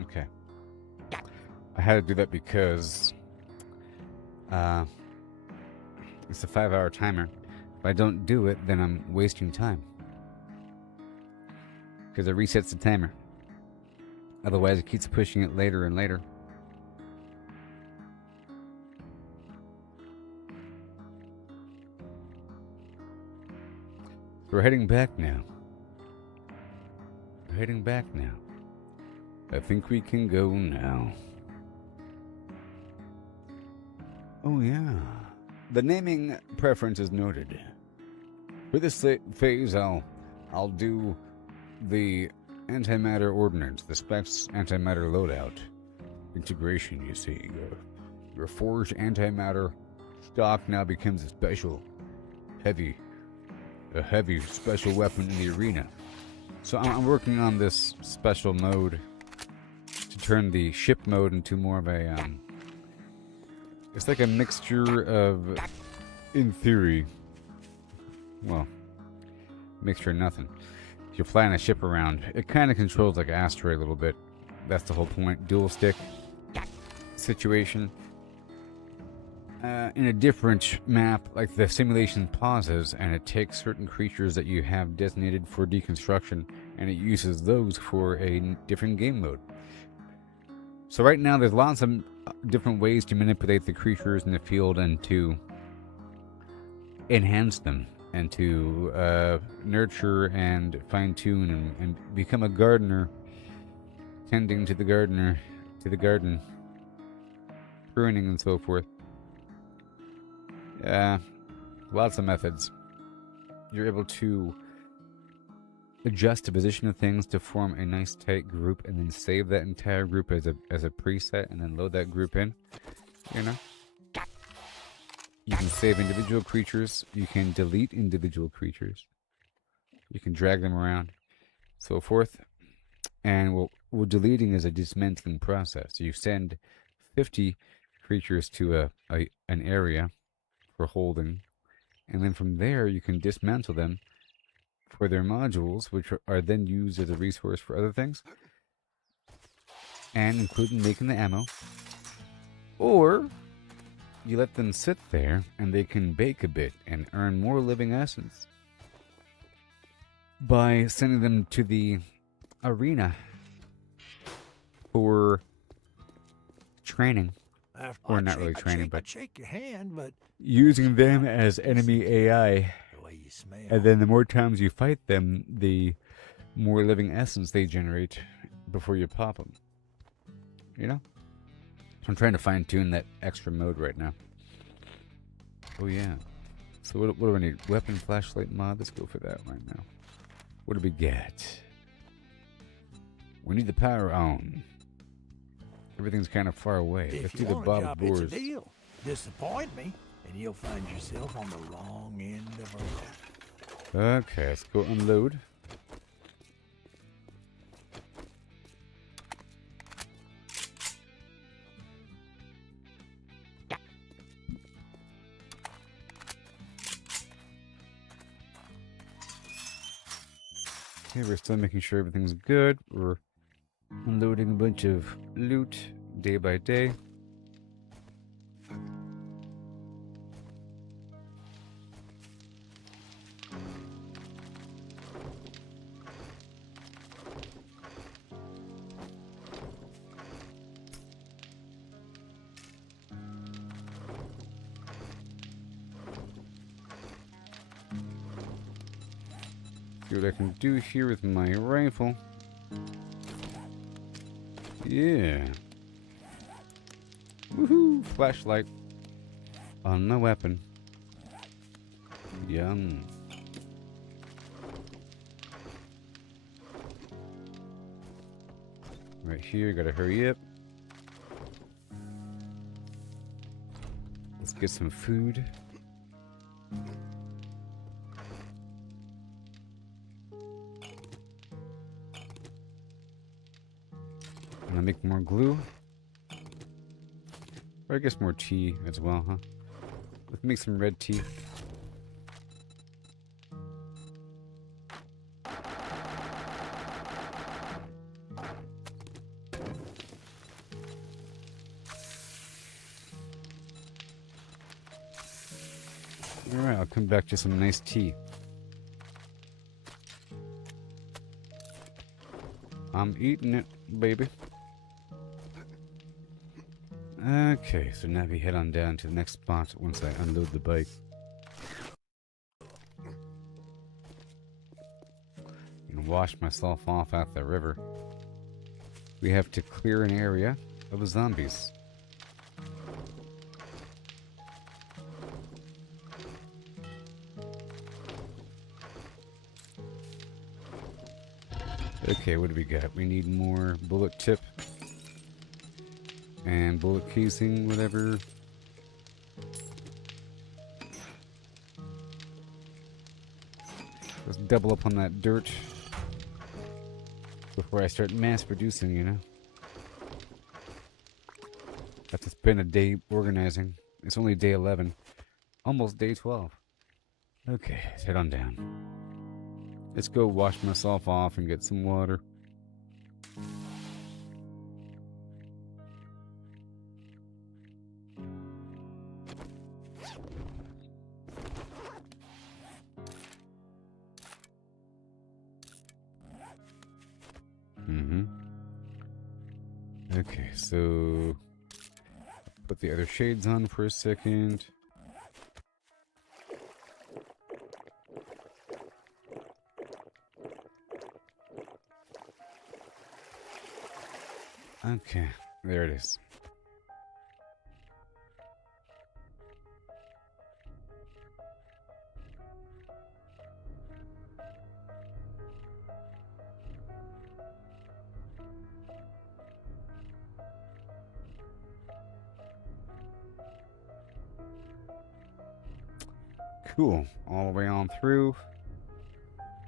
Okay. I had to do that because it's a 5-hour timer. If I don't do it, then I'm wasting time. Because it resets the timer. Otherwise, it keeps pushing it later and later. We're heading back now. We're heading back now. I think we can go now. Oh yeah. The naming preference is noted. For this phase, I'll do the antimatter ordnance, the specs antimatter loadout integration. You see, your forged antimatter stock now becomes a heavy special weapon in the arena. So I'm working on this special mode to turn the ship mode into more of a it's like a mixture of, in theory, well, mixture of nothing. You're flying a ship around. It kind of controls like Asteroid a little bit. That's the whole point. Dual stick situation. In a different map, like the simulation pauses and it takes certain creatures that you have designated for deconstruction and it uses those for a different game mode. So right now there's lots of different ways to manipulate the creatures in the field and to enhance them and to nurture and fine-tune and become a gardener, tending to the garden, pruning and so forth. Lots of methods. You're able to adjust the position of things to form a nice tight group and then save that entire group as a preset and then load that group in. You know? You can save individual creatures. You can delete individual creatures. You can drag them around, so forth. And what deleting is a dismantling process. You send 50 creatures to an area for holding, and then from there you can dismantle them for their modules, which are then used as a resource for other things, and including making the ammo. Or you let them sit there and they can bake a bit and earn more living essence by sending them to the arena for training. Or not really training, but I'd shake your hand, but using them as enemy AI. the way you smell. And then the more times you fight them, the more living essence they generate before you pop them. You know? So I'm trying to fine tune that extra mode right now. Oh yeah. So what do I need? Weapon, flashlight mod? Let's go for that right now. What do we get? We need the power on. Everything's kind of far away. If Let's you do the want a Bob job, it's a Boars. deal. Disappoint me, and you'll find yourself on the wrong end of a rope. Okay, let's go unload. Okay, we're still making sure everything's good. We're unloading a bunch of loot day by day. See what I can do here with my rifle. Yeah. Woohoo! Flashlight on my weapon. Yum. Right here, gotta hurry up. Let's get some food. And I make more glue. Or I guess more tea as well, huh? Let's make some red tea. Alright, I'll come back to some nice tea. I'm eating it, baby. Okay, so now we head on down to the next spot once I unload the bike. And wash myself off at the river. We have to clear an area of zombies. Okay, what do we got? We need more bullet tip and bullet casing, whatever. Let's double up on that dirt before I start mass producing, you know. Have to spend a day organizing. It's only day 11. Almost day 12. Okay, let's head on down. Let's go wash myself off and get some water. Okay, so put the other shades on for a second. Okay, there it is. Cool, all the way on through.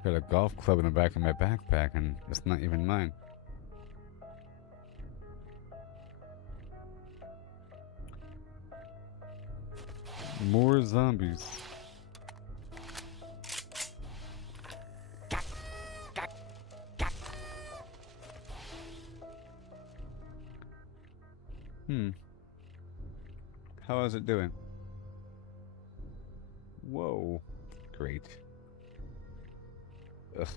Got a golf club in the back of my backpack, and it's not even mine. More zombies. How is it doing? Whoa. Great. Ugh.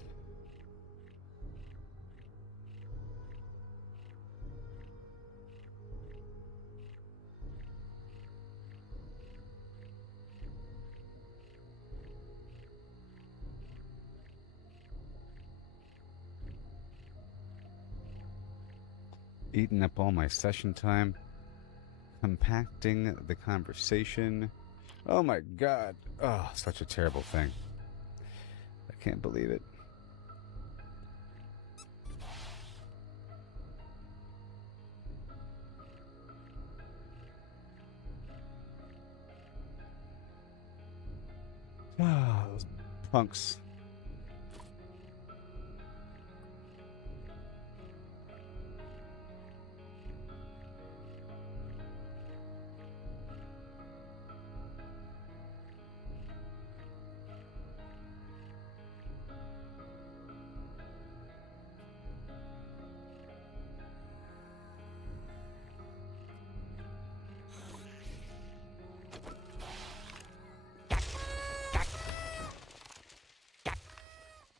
Eating up all my session time. Compacting the conversation. Oh my god. Oh, such a terrible thing. I can't believe it. Ah, those punks.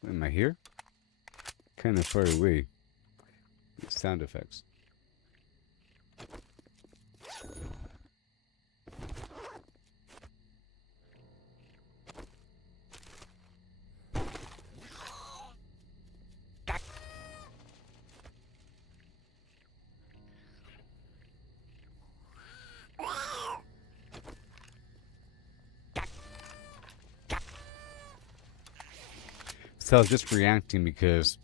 Am I here? Kind of far away. Sound effects. So I was just reacting because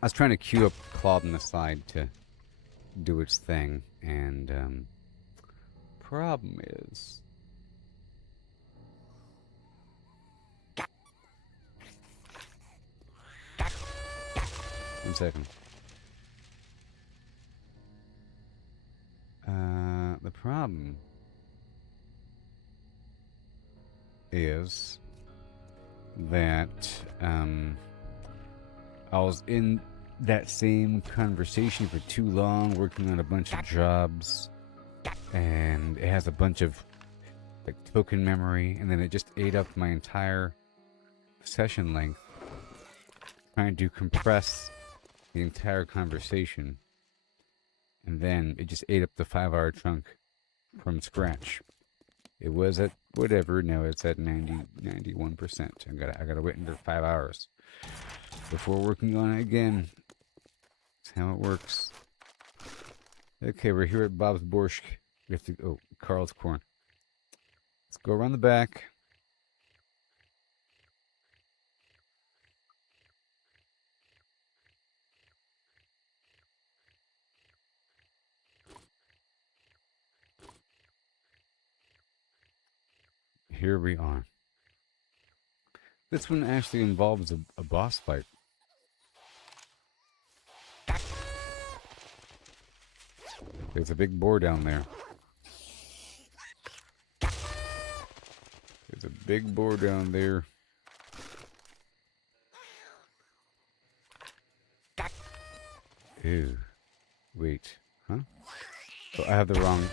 I was trying to queue up Claude on the side to do its thing, and problem is, 1 second. The problem is that I was in that same conversation for too long, working on a bunch of jobs, and it has a bunch of like token memory, and then it just ate up my entire session length, trying to compress the entire conversation, and then it just ate up the 5-hour chunk from scratch. It was at whatever, now it's at 91%. I gotta wait another 5 hours before working on it again. That's how it works. Okay, we're here at Bob's Borscht. We have to, oh, Carl's Corn. Let's go around the back. Here we are. This one actually involves a boss fight. There's a big boar down there. There's a big boar down there. Ew. Wait. Huh? Oh, I have the wrong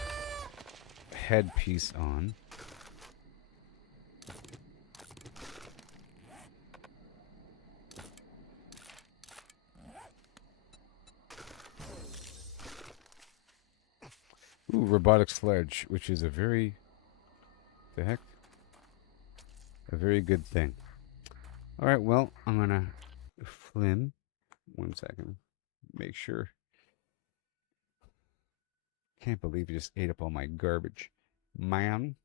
headpiece on. Ooh, robotic sledge, which is a very... the heck? A very good thing. Alright, well, I'm gonna flim. 1 second. Make sure. Can't believe you just ate up all my garbage. Man.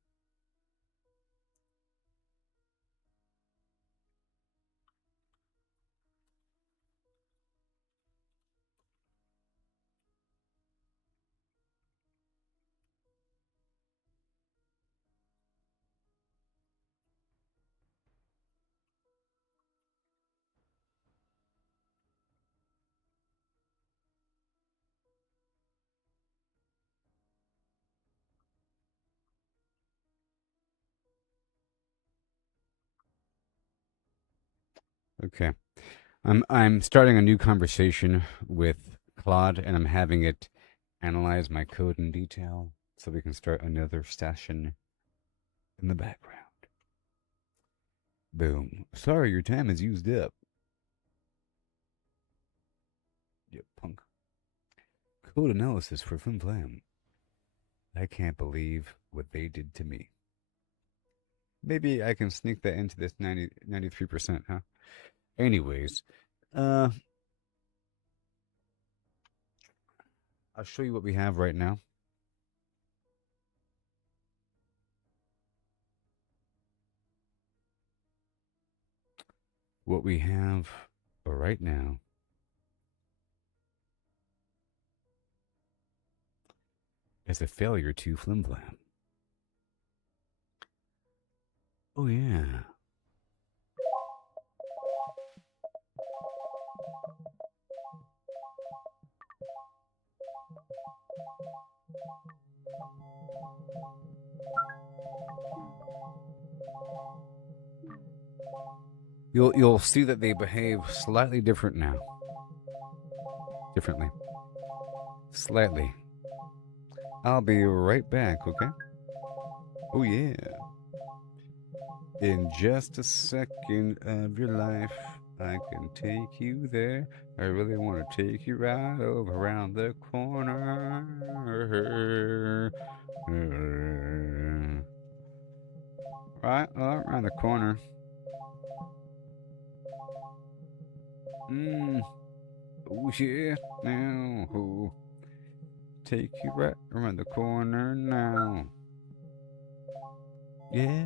Okay. I'm starting a new conversation with Claude, and I'm having it analyze my code in detail. so we can start another session in the background. Boom. Sorry, your time is used up. You punk. Code analysis for Flim Flam. I can't believe what they did to me. Maybe I can sneak that into this 93%, huh? Anyways, I'll show you what we have right now. What we have right now is a failure to Flim Flam. Oh, yeah. You'll see that they behave slightly different now. Differently. Slightly. I'll be right back, okay? Oh, yeah. In just a second of your life, I can take you there. I really want to take you right over around the corner. Right around the corner. Oh, yeah. Now. Oh. Take you right around the corner now. Yeah.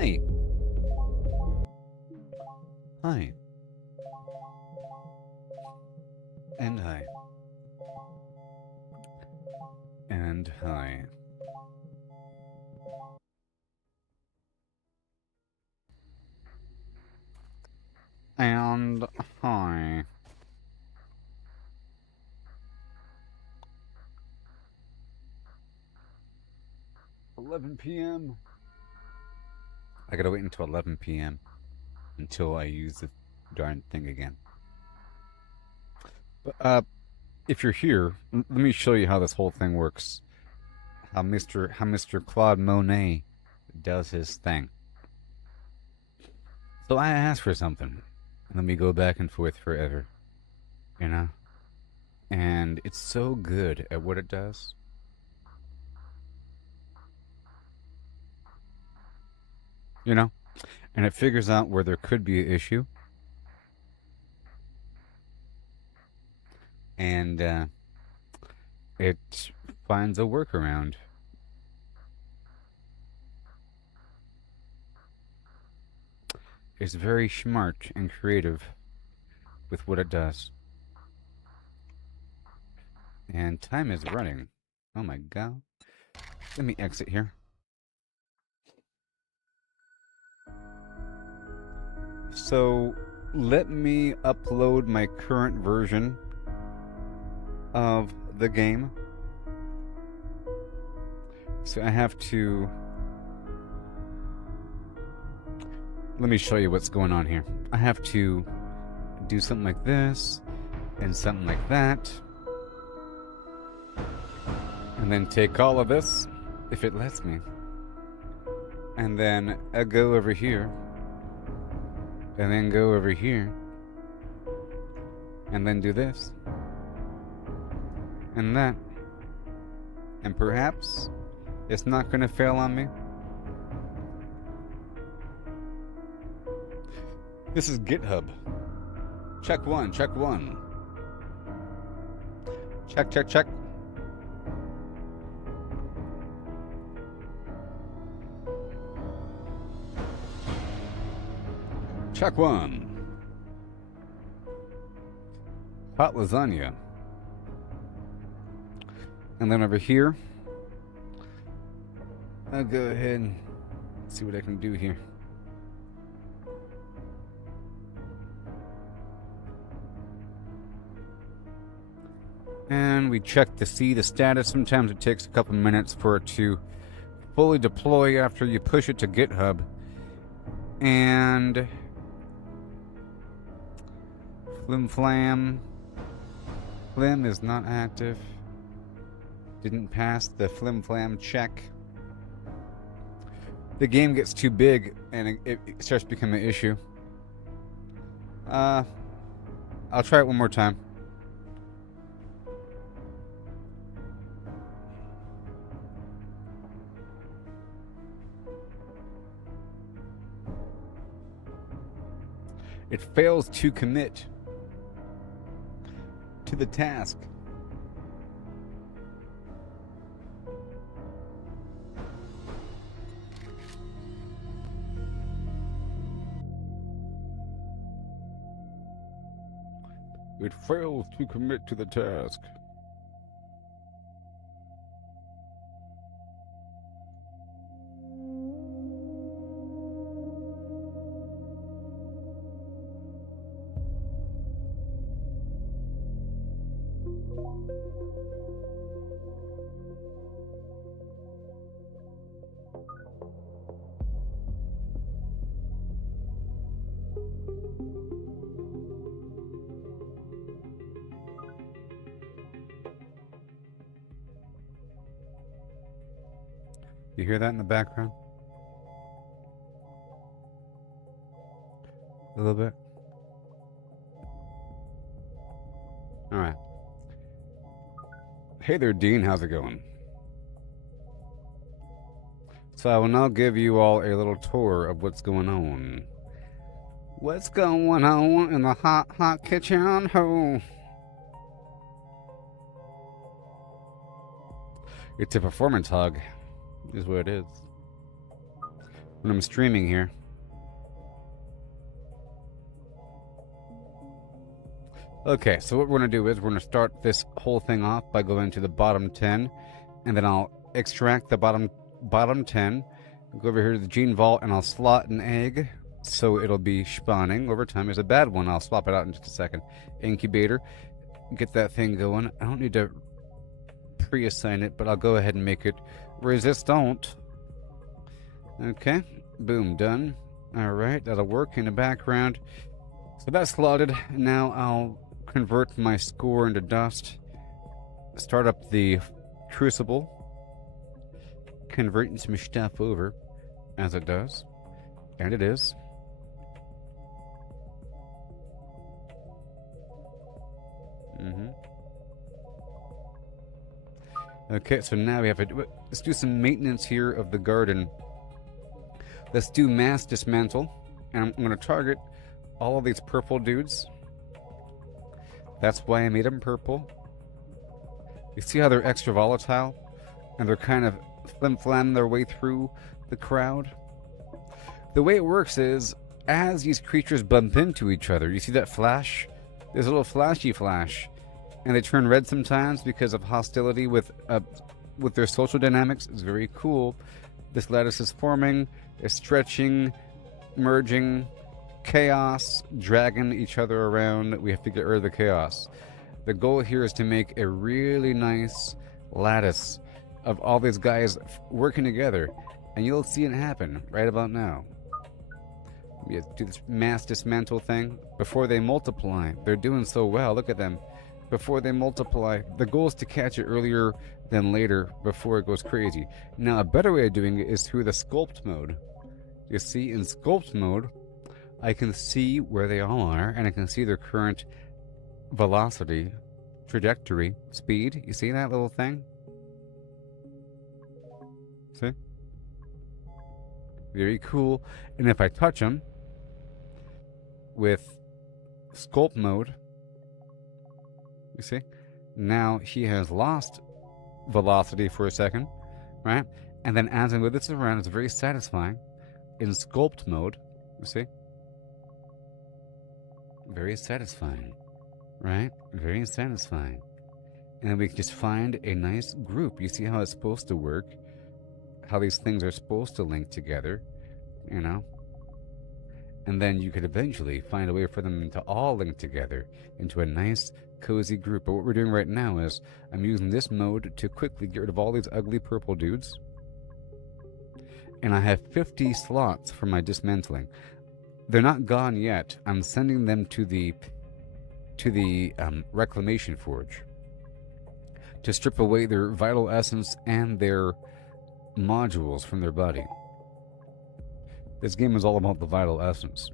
Hi. Hi. And hi. And hi. And hi. 11 p.m. I gotta wait until 11 p.m. until I use the darn thing again. But if you're here, let me show you how this whole thing works. How Mr. Claude Monet does his thing. So I asked for something. Let me go back and forth forever. You know? And it's so good at what it does. You know? And it figures out where there could be an issue. And it finds a workaround. It's very smart and creative with what it does. And time is running. Oh my god. Let me exit here. So let me upload my current version of the game. So I have to... Let me show you what's going on here. I have to do something like this and something like that. And then take all of this, if it lets me. And then I go over here. And then go over here. And then do this. And that. And perhaps it's not going to fail on me. This is GitHub. Check one, check one. Check, check, check. Check one. Hot lasagna. And then over here, I'll go ahead and see what I can do here. And we check to see the status. Sometimes it takes a couple minutes for it to fully deploy after you push it to GitHub. And Flim Flam. Flim is not active. Didn't pass the Flim Flam check. The game gets too big and it starts becoming an issue. I'll try it one more time. It fails to commit to the task. It fails to commit to the task. You hear that in the background? A little bit? Alright. Hey there, Dean. How's it going? So I will now give you all a little tour of what's going on. What's going on in the hot, hot kitchen? Ho! It's a performance hug, is what it is. when I'm streaming here. Okay, so what we're going to do is we're going to start this whole thing off by going to the bottom 10, and then I'll extract the bottom 10, go over here to the gene vault, and I'll slot an egg, so it'll be spawning over time. There's a bad one, I'll swap it out in just a second. Incubator, get that thing going. I don't need to pre-assign it, but I'll go ahead and make it resistant. Okay, boom, done. Alright, that'll work in the background. So that's slotted. Now I'll convert my score into dust, start up the crucible, converting some stuff over as it does, and it is. Okay, so now we have to let's do some maintenance here of the garden. Let's do mass dismantle, and I'm going to target all of these purple dudes. That's why I made them purple. You see how they're extra volatile? And they're kind of flim-flam their way through the crowd? The way it works is, as these creatures bump into each other, you see that flash? There's a little flashy flash. And they turn red sometimes because of hostility with their social dynamics. It's very cool. This lattice is forming, is stretching, merging, chaos, dragging each other around. We have to get rid of the chaos. The goal here is to make a really nice lattice of all these guys working together, and you'll see it happen right about now. We do this mass dismantle thing before they multiply. They're doing so well. Look at them. Before they multiply, the goal is to catch it earlier than later before it goes crazy. Now, a better way of doing it is through the sculpt mode. You see, in sculpt mode, I can see where they all are, and I can see their current velocity, trajectory, speed. You see that little thing? See? Very cool. And if I touch them with sculpt mode, you see? Now he has lost velocity for a second, right? And then as I move this around, it's very satisfying. In sculpt mode, you see? Very satisfying, right? Very satisfying. And then we can just find a nice group. You see how it's supposed to work? How these things are supposed to link together, you know? And then you could eventually find a way for them to all link together into a nice, cozy group. But what we're doing right now is I'm using this mode to quickly get rid of all these ugly purple dudes. And I have 50 slots for my dismantling. They're not gone yet. I'm sending them to the reclamation forge to strip away their vital essence and their modules from their body. This game is all about the vital essence.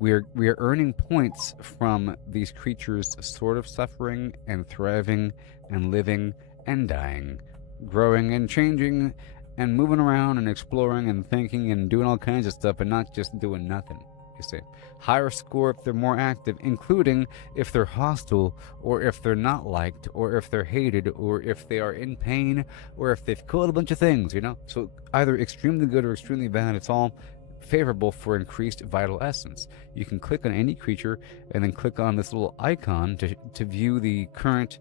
We are earning points from these creatures sort of suffering and thriving and living and dying, growing and changing and moving around and exploring and thinking and doing all kinds of stuff and not just doing nothing, you see. Higher score if they're more active, including if they're hostile or if they're not liked or if they're hated or if they are in pain or if they've killed a bunch of things, you know. So either extremely good or extremely bad, it's all favorable for increased vital essence. You can click on any creature and then click on this little icon to view the current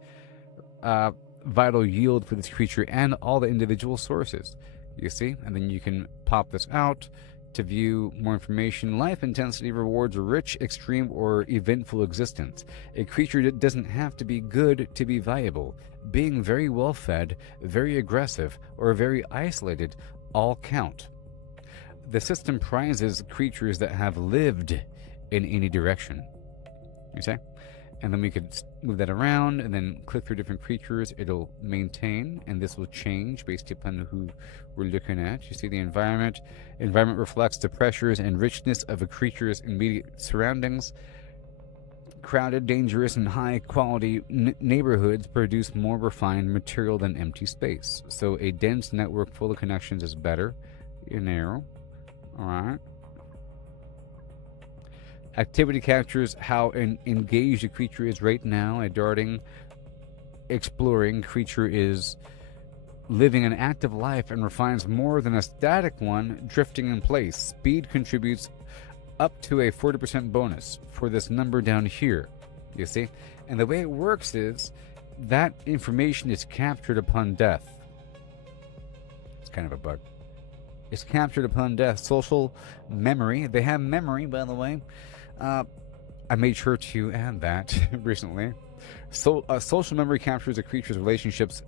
vital yield for this creature and all the individual sources, you see. And then you can pop this out to view more information. Life intensity rewards a rich, extreme, or eventful existence. A creature that doesn't have to be good to be valuable. Being very well fed, very aggressive, or very isolated all count. The system prizes creatures that have lived in any direction, you see? And then we could move that around and then click through different creatures. It'll maintain, and this will change based upon who we're looking at. You see the environment. Environment reflects the pressures and richness of a creature's immediate surroundings. Crowded, dangerous, and high-quality neighborhoods produce more refined material than empty space. So a dense network full of connections is better. Narrow. All right. Activity captures how engaged a creature is right now. A darting, exploring creature is living an active life and refines more than a static one drifting in place. Speed contributes up to a 40% bonus for this number down here, you see? And the way it works is that information is captured upon death. It's kind of a bug. It's captured upon death. Social memory. They have memory, by the way. I made sure to add that recently. Social memory captures a creature's relationships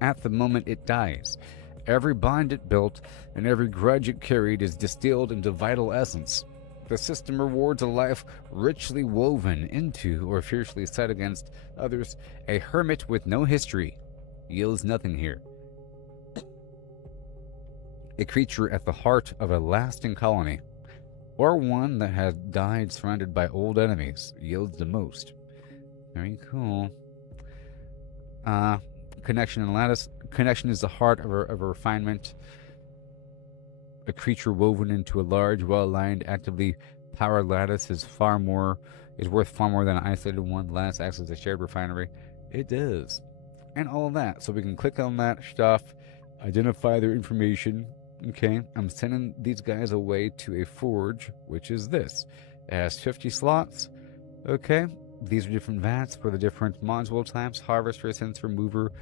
at the moment it dies. Every bond it built and every grudge it carried is distilled into vital essence. The system rewards a life richly woven into or fiercely set against others. A hermit with no history yields nothing here. A creature at the heart of a lasting colony, or one that has died surrounded by old enemies, yields the most. Very cool. Connection and lattice. Connection is the heart of a refinement. A creature woven into a large, well-aligned, actively powered lattice is worth far more than an isolated one. Lattice acts as a shared refinery. It does. And all of that. So we can click on that stuff, identify their information. Okay, I'm sending these guys away to a forge, which is this. It has 50 slots. Okay, these are different vats for the different module types: harvester, sensor, mover,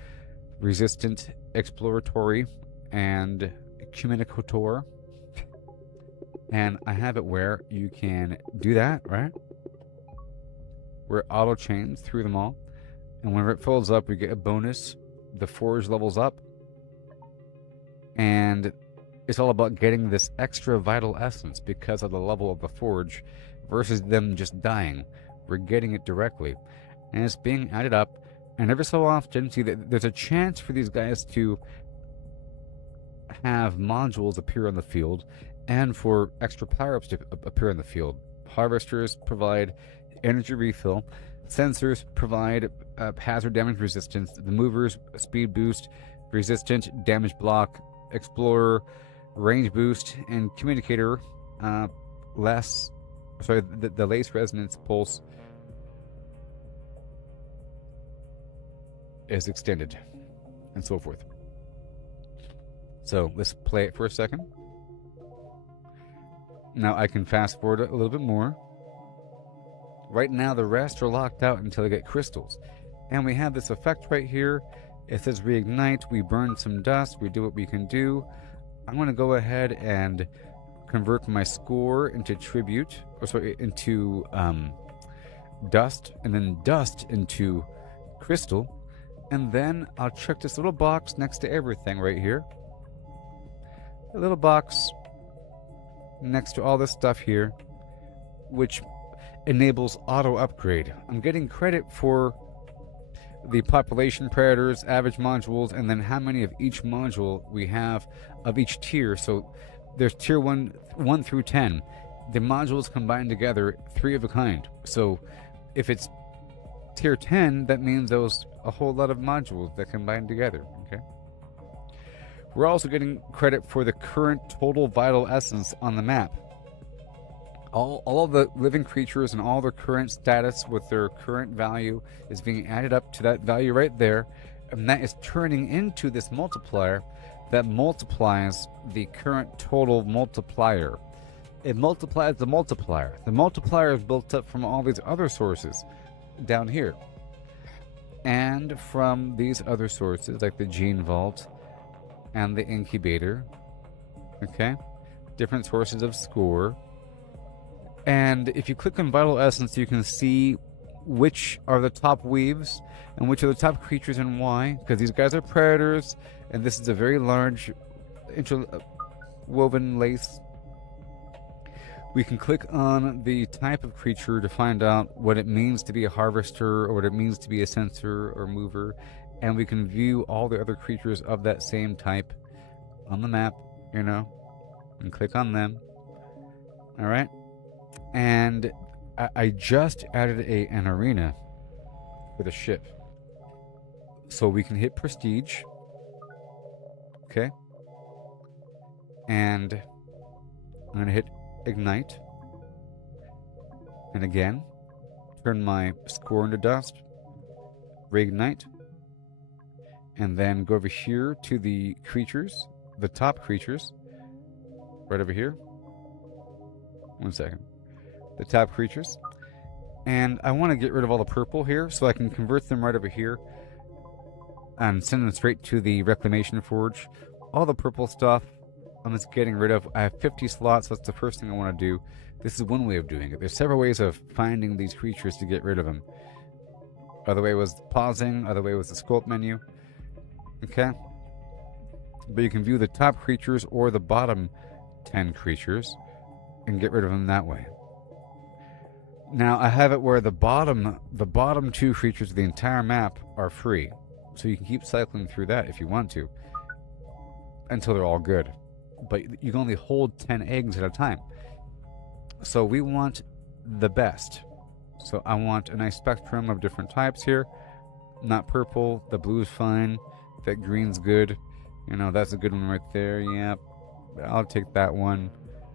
resistant, exploratory, and communicator. And I have it where you can do that, right? Where it auto chains through them all. And whenever it fills up, we get a bonus. The forge levels up. And it's all about getting this extra vital essence because of the level of the forge versus them just dying. We're getting it directly. And it's being added up. And every so often, see, there's a chance for these guys to have modules appear on the field and for extra power-ups to appear in the field. Harvesters provide energy refill. Sensors provide hazard damage resistance. The movers, speed boost, resistant, damage block, explorer, range boost, and communicator, the lace resonance pulse is extended, and so forth. So let's play it for a second. Now I can fast forward a little bit more. Right now the rest are locked out until I get crystals. And we have this effect right here. It says reignite, we burn some dust, we do what we can do. I'm going to go ahead and convert my score into tribute, into dust, and then dust into crystal. And then I'll check this little box next to everything right here. A little box next to all this stuff here, which enables auto upgrade. I'm getting credit for the population predators, average modules, and then how many of each module we have of each tier. So there's tier 1 through 10. The modules combined together, 3 of a kind. So if it's tier 10, that means there's a whole lot of modules that combine together. Okay. We're also getting credit for the current total vital essence on the map. All of the living creatures and all their current status with their current value is being added up to that value right there, and that is turning into this multiplier that multiplies the current total multiplier. It multiplies the multiplier. The multiplier is built up from all these other sources down here, and from these other sources like the gene vault and the incubator. Okay, different sources of score. And if you click on Vital Essence, you can see which are the top weaves and which are the top creatures and why. Because these guys are predators, and this is a very large interwoven lace. We can click on the type of creature to find out what it means to be a harvester or what it means to be a sensor or mover. And we can view all the other creatures of that same type on the map, and click on them. All right. And I just added an arena for the ship. So we can hit prestige. Okay. And I'm going to hit ignite. And again, turn my score into dust. Reignite. and then go over here to the creatures, the top creatures, right over here. 1 second. The top creatures. And I want to get rid of all the purple here, so I can convert them right over here and send them straight to the Reclamation Forge. All the purple stuff I'm just getting rid of. I have 50 slots, so that's the first thing I want to do. This is one way of doing it. There's several ways of finding these creatures to get rid of them. Other way was pausing, other way was the sculpt menu. Okay? But you can view the top creatures or the bottom 10 creatures and get rid of them that way. Now I have it where the bottom 2 creatures of the entire map are free. So you can keep cycling through that if you want to. Until they're all good. But you can only hold 10 eggs at a time. So we want the best. So I want a nice spectrum of different types here. Not purple. The blue's fine. That green's good. You know, that's a good one right there. Yep. I'll take that one.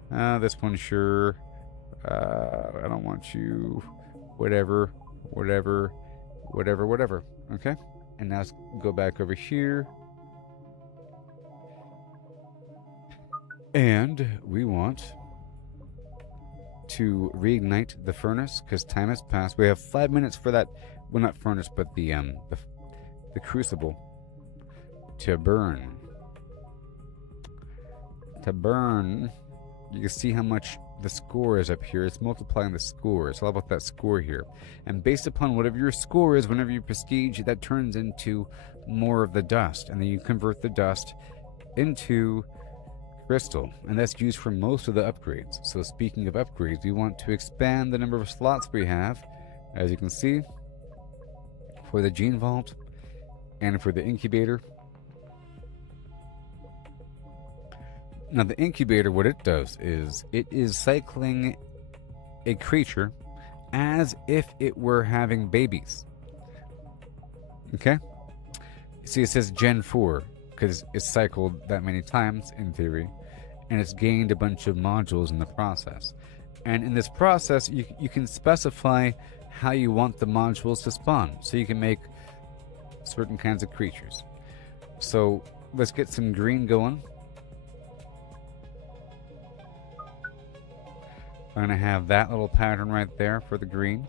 This one, sure. I don't want you. Whatever. Okay? And now let's go back over here. And we want to reignite the furnace because time has passed. We have 5 minutes for that. Well, not furnace, but the crucible to burn. You can see how much the score is up here. It's multiplying the score. It's all about that score here. And based upon whatever your score is, whenever you prestige, that turns into more of the dust. And then you convert the dust into crystal. And that's used for most of the upgrades. So speaking of upgrades, we want to expand the number of slots we have. As you can see, for the Gene Vault and for the incubator. Now the incubator, what it does is it is cycling a creature as if it were having babies. Okay? See, it says Gen 4 because it's cycled that many times in theory, and it's gained a bunch of modules in the process. And in this process, you can specify how you want the modules to spawn, so you can make certain kinds of creatures. So let's get some green going. I'm going to have that little pattern right there for the green.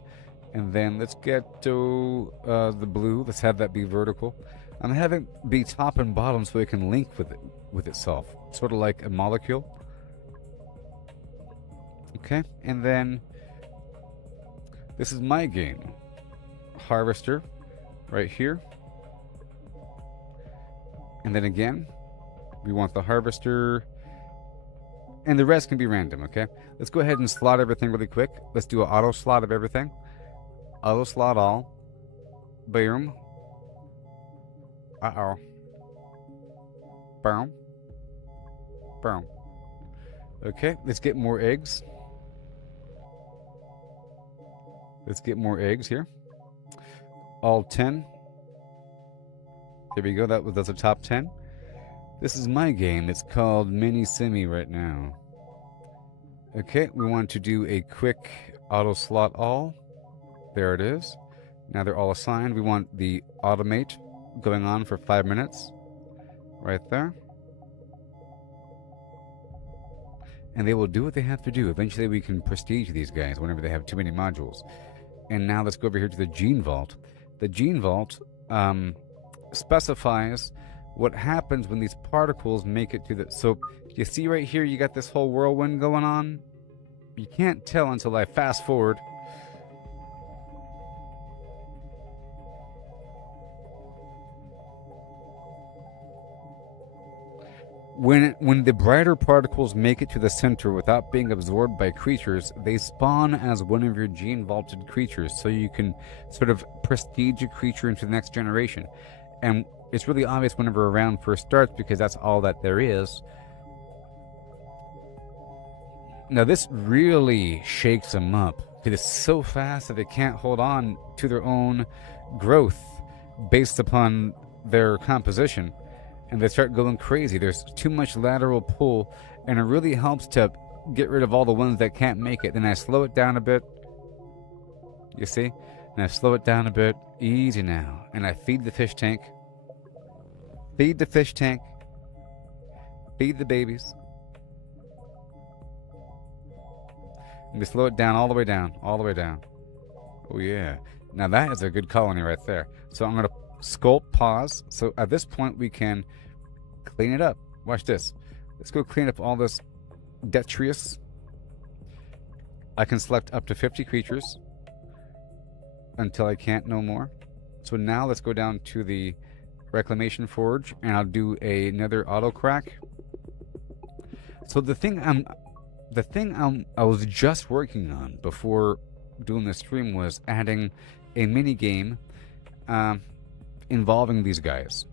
And then let's get to the blue. Let's have that be vertical. I'm having it be top and bottom so it can link with itself. Sort of like a molecule. Okay. And then this is my game. Harvester right here. And then again, we want the harvester. And the rest can be random, okay? Let's go ahead and slot everything really quick. Let's do an auto slot of everything. Auto slot all. Boom. Uh-oh. Boom. Boom. Okay, let's get more eggs. Let's get more eggs here. All 10. There we go. That's a top 10. This is my game. It's called Mini Simi right now. Okay, we want to do a quick auto slot all. There it is. Now they're all assigned. We want the automate going on for 5 minutes. Right there. And they will do what they have to do. Eventually we can prestige these guys whenever they have too many modules. And now let's go over here to the Gene Vault. The Gene Vault specifies what happens when these particles make it to the... So, you see right here, you got this whole whirlwind going on? You can't tell until I fast forward. When the brighter particles make it to the center without being absorbed by creatures, they spawn as one of your gene vaulted creatures, so you can sort of prestige a creature into the next generation. And it's really obvious whenever a round first starts because that's all that there is. Now this really shakes them up because it's so fast that they can't hold on to their own growth based upon their composition. And they start going crazy. There's too much lateral pull, and it really helps to get rid of all the ones that can't make it. Then I slow it down a bit. You see? And I slow it down a bit. Easy now. And I feed the fish tank. Feed the fish tank. Feed the babies. Let me slow it down all the way down. All the way down. Oh, yeah. Now that is a good colony right there. So I'm going to sculpt pause. So at this point, we can clean it up. Watch this. Let's go clean up all this detritus. I can select up to 50 creatures until I can't no more. So now let's go down to the Reclamation Forge, and I'll do another auto crack. So the thing I was just working on before doing the stream was adding a mini game involving these guys,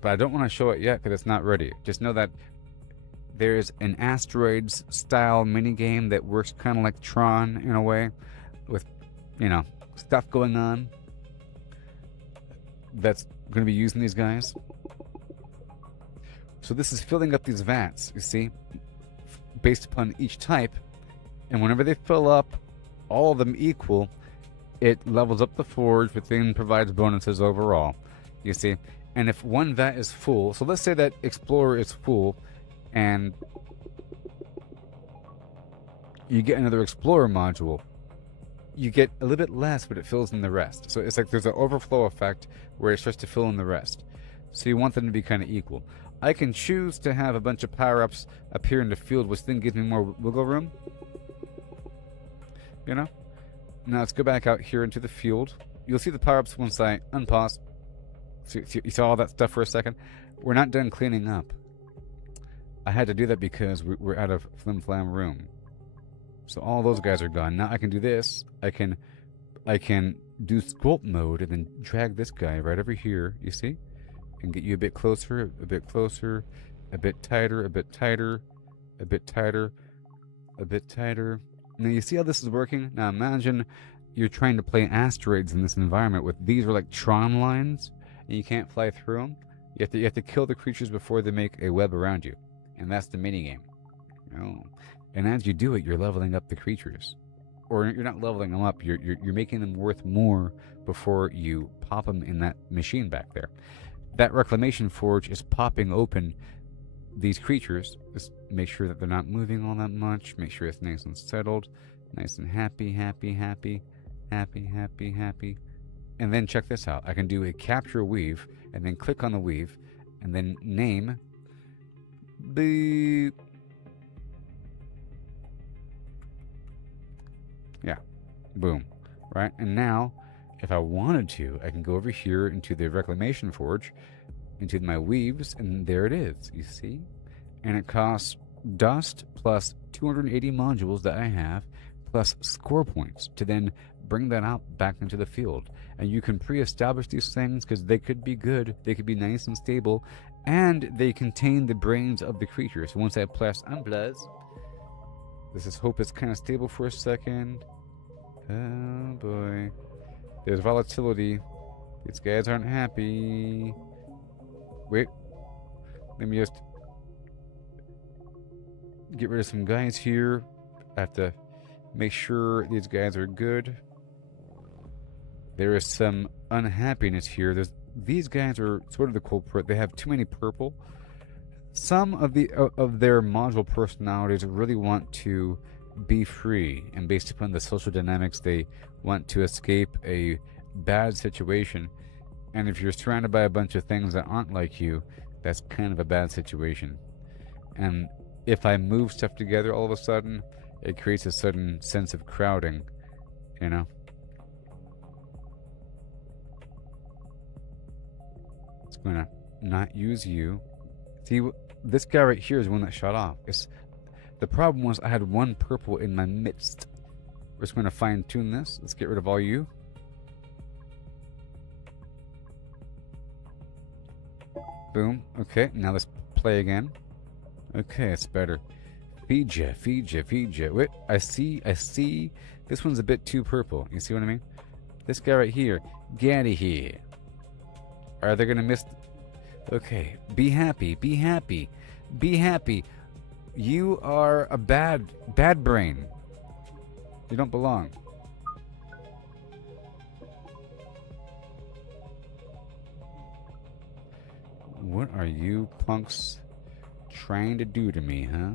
but I don't want to show it yet because it's not ready. Just know that there's an asteroids style mini game that works kind of like Tron in a way, with stuff going on that's going to be using these guys. So this is filling up these vats, you see, based upon each type, and whenever they fill up, all of them equal, it levels up the forge, but then provides bonuses overall, you see. And if one vat is full, so let's say that Explorer is full, and you get another Explorer module, you get a little bit less, but it fills in the rest. So it's like there's an overflow effect where it starts to fill in the rest. So you want them to be kind of equal. I can choose to have a bunch of power-ups appear in the field, which then gives me more wiggle room. You know? Now let's go back out here into the field. You'll see the power-ups once I unpause. So you saw all that stuff for a second? We're not done cleaning up. I had to do that because we're out of Flim Flam room. So all those guys are gone. Now I can do this. I can do sculpt mode and then drag this guy right over here, you see? And get you a bit closer, a bit closer, a bit tighter, a bit tighter, a bit tighter, a bit tighter. Now you see how this is working? Now imagine you're trying to play asteroids in this environment with these are like Tron lines, and you can't fly through them. You have to kill the creatures before they make a web around you. And that's the minigame. Oh. And as you do it, you're leveling up the creatures. Or you're not leveling them up, you're making them worth more before you pop them in that machine back there. That Reclamation Forge is popping open these creatures. Just make sure that they're not moving all that much. Make sure it's nice and settled. Nice and happy, happy, happy, happy, happy, happy. And then check this out. I can do a capture weave, and then click on the weave, and then name the... Yeah. Boom. Right? And now, if I wanted to, I can go over here into the Reclamation Forge, into my weaves, and there it is. You see? And it costs dust plus 280 modules that I have, plus score points to then bring that out back into the field. And you can pre-establish these things because they could be good, they could be nice and stable, and they contain the brains of the creatures. So once I press unpause, let's just hope it's kind of stable for a second. Oh boy. There's volatility. These guys aren't happy. Wait. Let me just get rid of some guys here. I have to make sure these guys are good. There is some unhappiness here. These guys are sort of the culprit. They have too many purple. Some of their module personalities really want to be free, and based upon the social dynamics, they want to escape a bad situation. And if you're surrounded by a bunch of things that aren't like you, that's kind of a bad situation. And if I move stuff together all of a sudden, it creates a sudden sense of crowding, you know? It's gonna not use you. See, this guy right here is one that shot off. The problem was I had one purple in my midst. We're just going to fine tune this. Let's get rid of all you. Boom. Okay, now let's play again. Okay, it's better. Feed ya, feed ya, feed ya. Wait, I see. This one's a bit too purple. You see what I mean? This guy right here. Get out of here. Are they going to miss? Okay, be happy, be happy, be happy. You are a bad brain. You don't belong. What What are you punks trying to do to me, huh?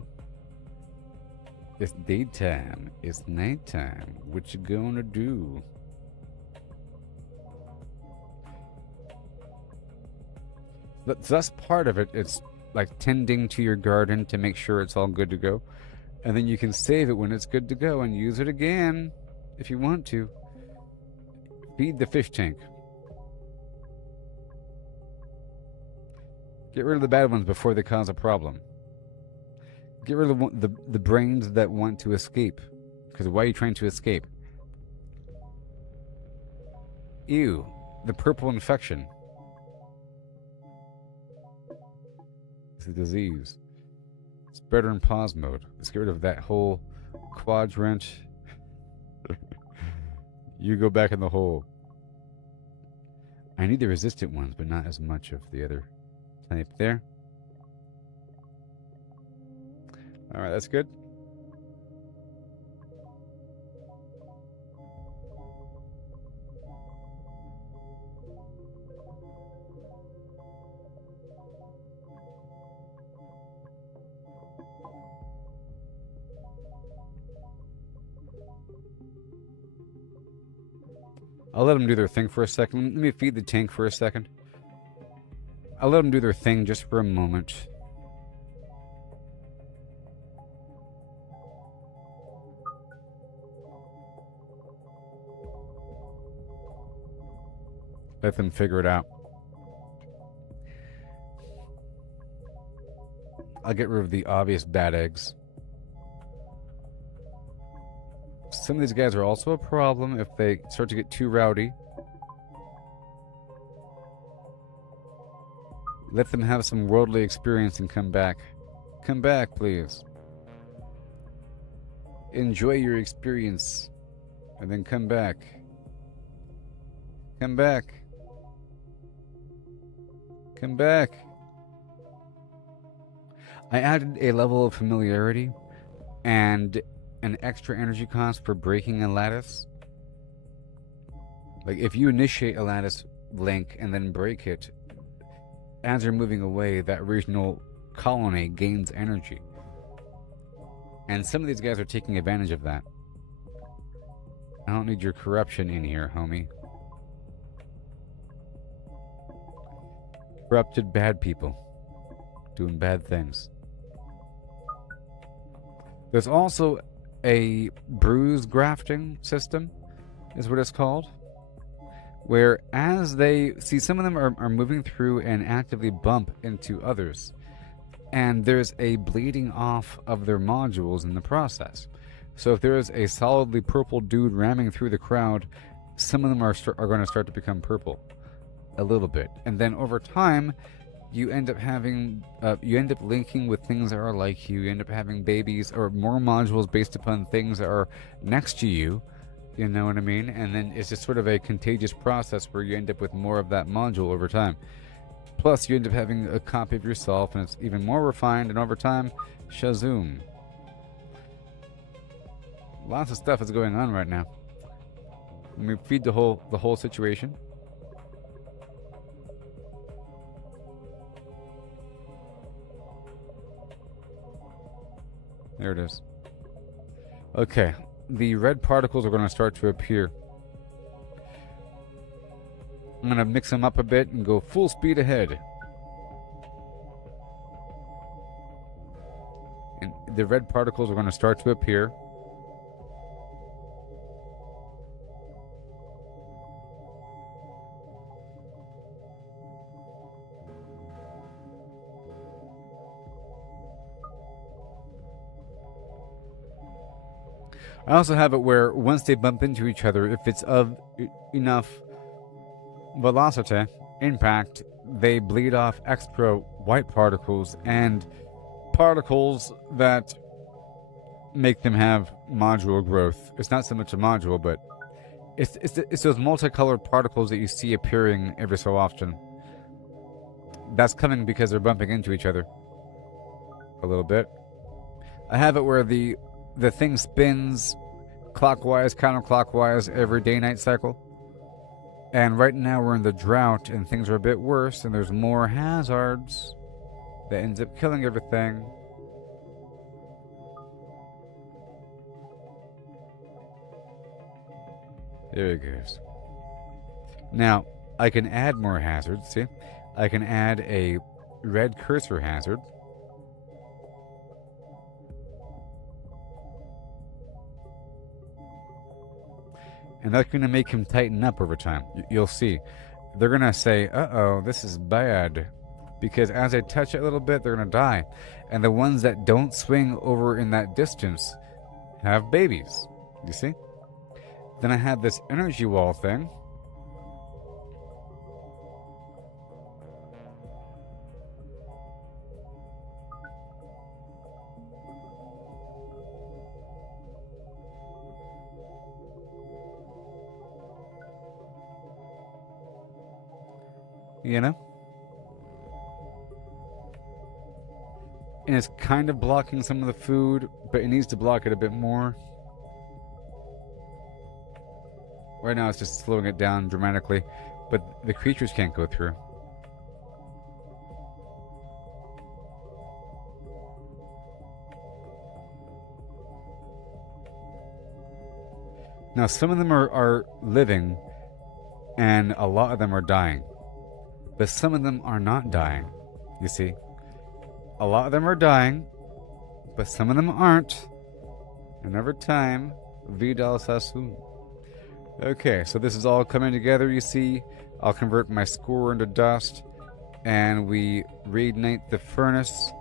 It's daytime. It's nighttime. What you gonna do? That's part of it. It's like tending to your garden to make sure it's all good to go. And then you can save it when it's good to go and use it again if you want to. Feed the fish tank. Get rid of the bad ones before they cause a problem. Get rid of the brains that want to escape. Because why are you trying to escape? Ew. The purple infection. It's a disease. It's better in pause mode. Let's get rid of that whole quadrant. You go back in the hole. I need the resistant ones, but not as much of the other type there. Alright, that's good. I'll let them do their thing for a second. Let me feed the tank for a second. I'll let them do their thing just for a moment. Let them figure it out. I'll get rid of the obvious bad eggs. Some of these guys are also a problem if they start to get too rowdy. Let them have some worldly experience and come back. Come back, please. Enjoy your experience. And then come back. Come back. Come back. I added a level of familiarity and an extra energy cost for breaking a lattice. Like if you initiate a lattice link and then break it, as you're moving away, that regional colony gains energy. And some of these guys are taking advantage of that. I don't need your corruption in here, homie. Corrupted bad people doing bad things. There's also a bruise grafting system, is what it's called, where as they see, some of them are moving through and actively bump into others, and there's a bleeding off of their modules in the process. So if there is a solidly purple dude ramming through the crowd, some of them are going to start to become purple a little bit, and then over time you end up having, you end up linking with things that are like you end up having babies or more modules based upon things that are next to you, you know what I mean? And then it's just sort of a contagious process where you end up with more of that module over time. Plus, you end up having a copy of yourself, and it's even more refined, and over time, shazoom. Lots of stuff is going on right now. Let me feed the whole situation. There it is. Okay, the red particles are going to start to appear. I'm going to mix them up a bit and go full speed ahead. And the red particles are going to start to appear. I also have it where once they bump into each other, if it's of enough velocity, impact, they bleed off extra white particles and particles that make them have module growth. It's not so much a module, but it's those multicolored particles that you see appearing every so often. That's coming because they're bumping into each other a little bit. I have it where the thing spins clockwise, counterclockwise every day-night cycle. And right now we're in the drought and things are a bit worse and there's more hazards that ends up killing everything. There it goes. Now, I can add more hazards, see? I can add a red cursor hazard. And that's going to make him tighten up over time. You'll see. They're going to say, uh-oh, this is bad. Because as they touch it a little bit, they're going to die. And the ones that don't swing over in that distance have babies. You see? Then I had this energy wall thing. You know? And it's kind of blocking some of the food, but it needs to block it a bit more. Right now it's just slowing it down dramatically, but the creatures can't go through. Now some of them are living, and a lot of them are dying. But some of them are not dying, you see. A lot of them are dying, but some of them aren't. And over time, Vidal Sassoon. Okay, so this is all coming together, you see. I'll convert my score into dust, and we reignite the furnace,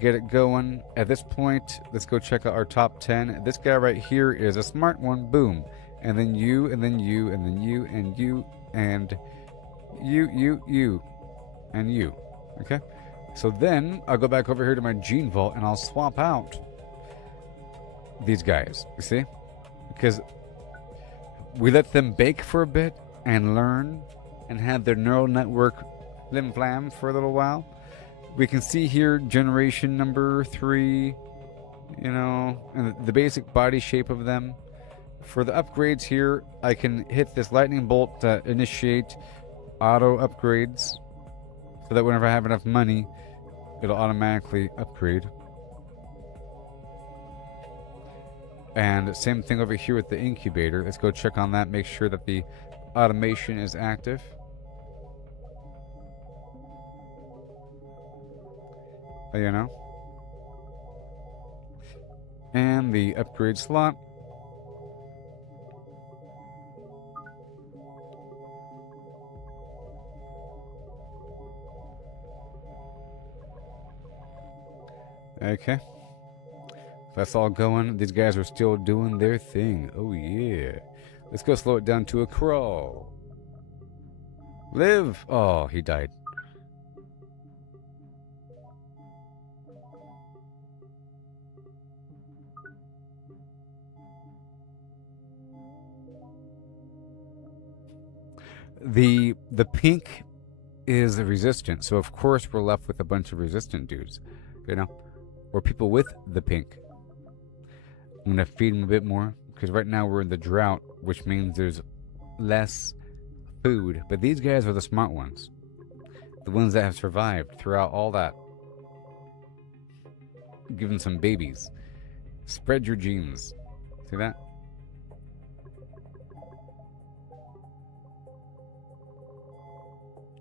get it going. At this point, let's go check out our top 10. This guy right here is a smart one, boom. And then you, and then you, and then you, and you, and you, and you. Okay? So then, I'll go back over here to my gene vault, and I'll swap out these guys, you see? Because we let them bake for a bit and learn and have their neural network flim-flam for a little while. We can see here generation number 3, you know, and the basic body shape of them. For the upgrades here, I can hit this lightning bolt to initiate auto upgrades so that whenever I have enough money, it'll automatically upgrade. And same thing over here with the incubator. Let's go check on that, make sure that the automation is active. You know. And the upgrade slot. Okay. That's all going. These guys are still doing their thing. Oh, yeah. Let's go slow it down to a crawl. Live! Oh, he died. The pink is resistant, so of course we're left with a bunch of resistant dudes, you know, or people with the pink. I'm gonna feed them a bit more because right now we're in the drought, which means there's less food. But these guys are the smart ones, the ones that have survived throughout all that. Give them some babies. Spread your genes. See that?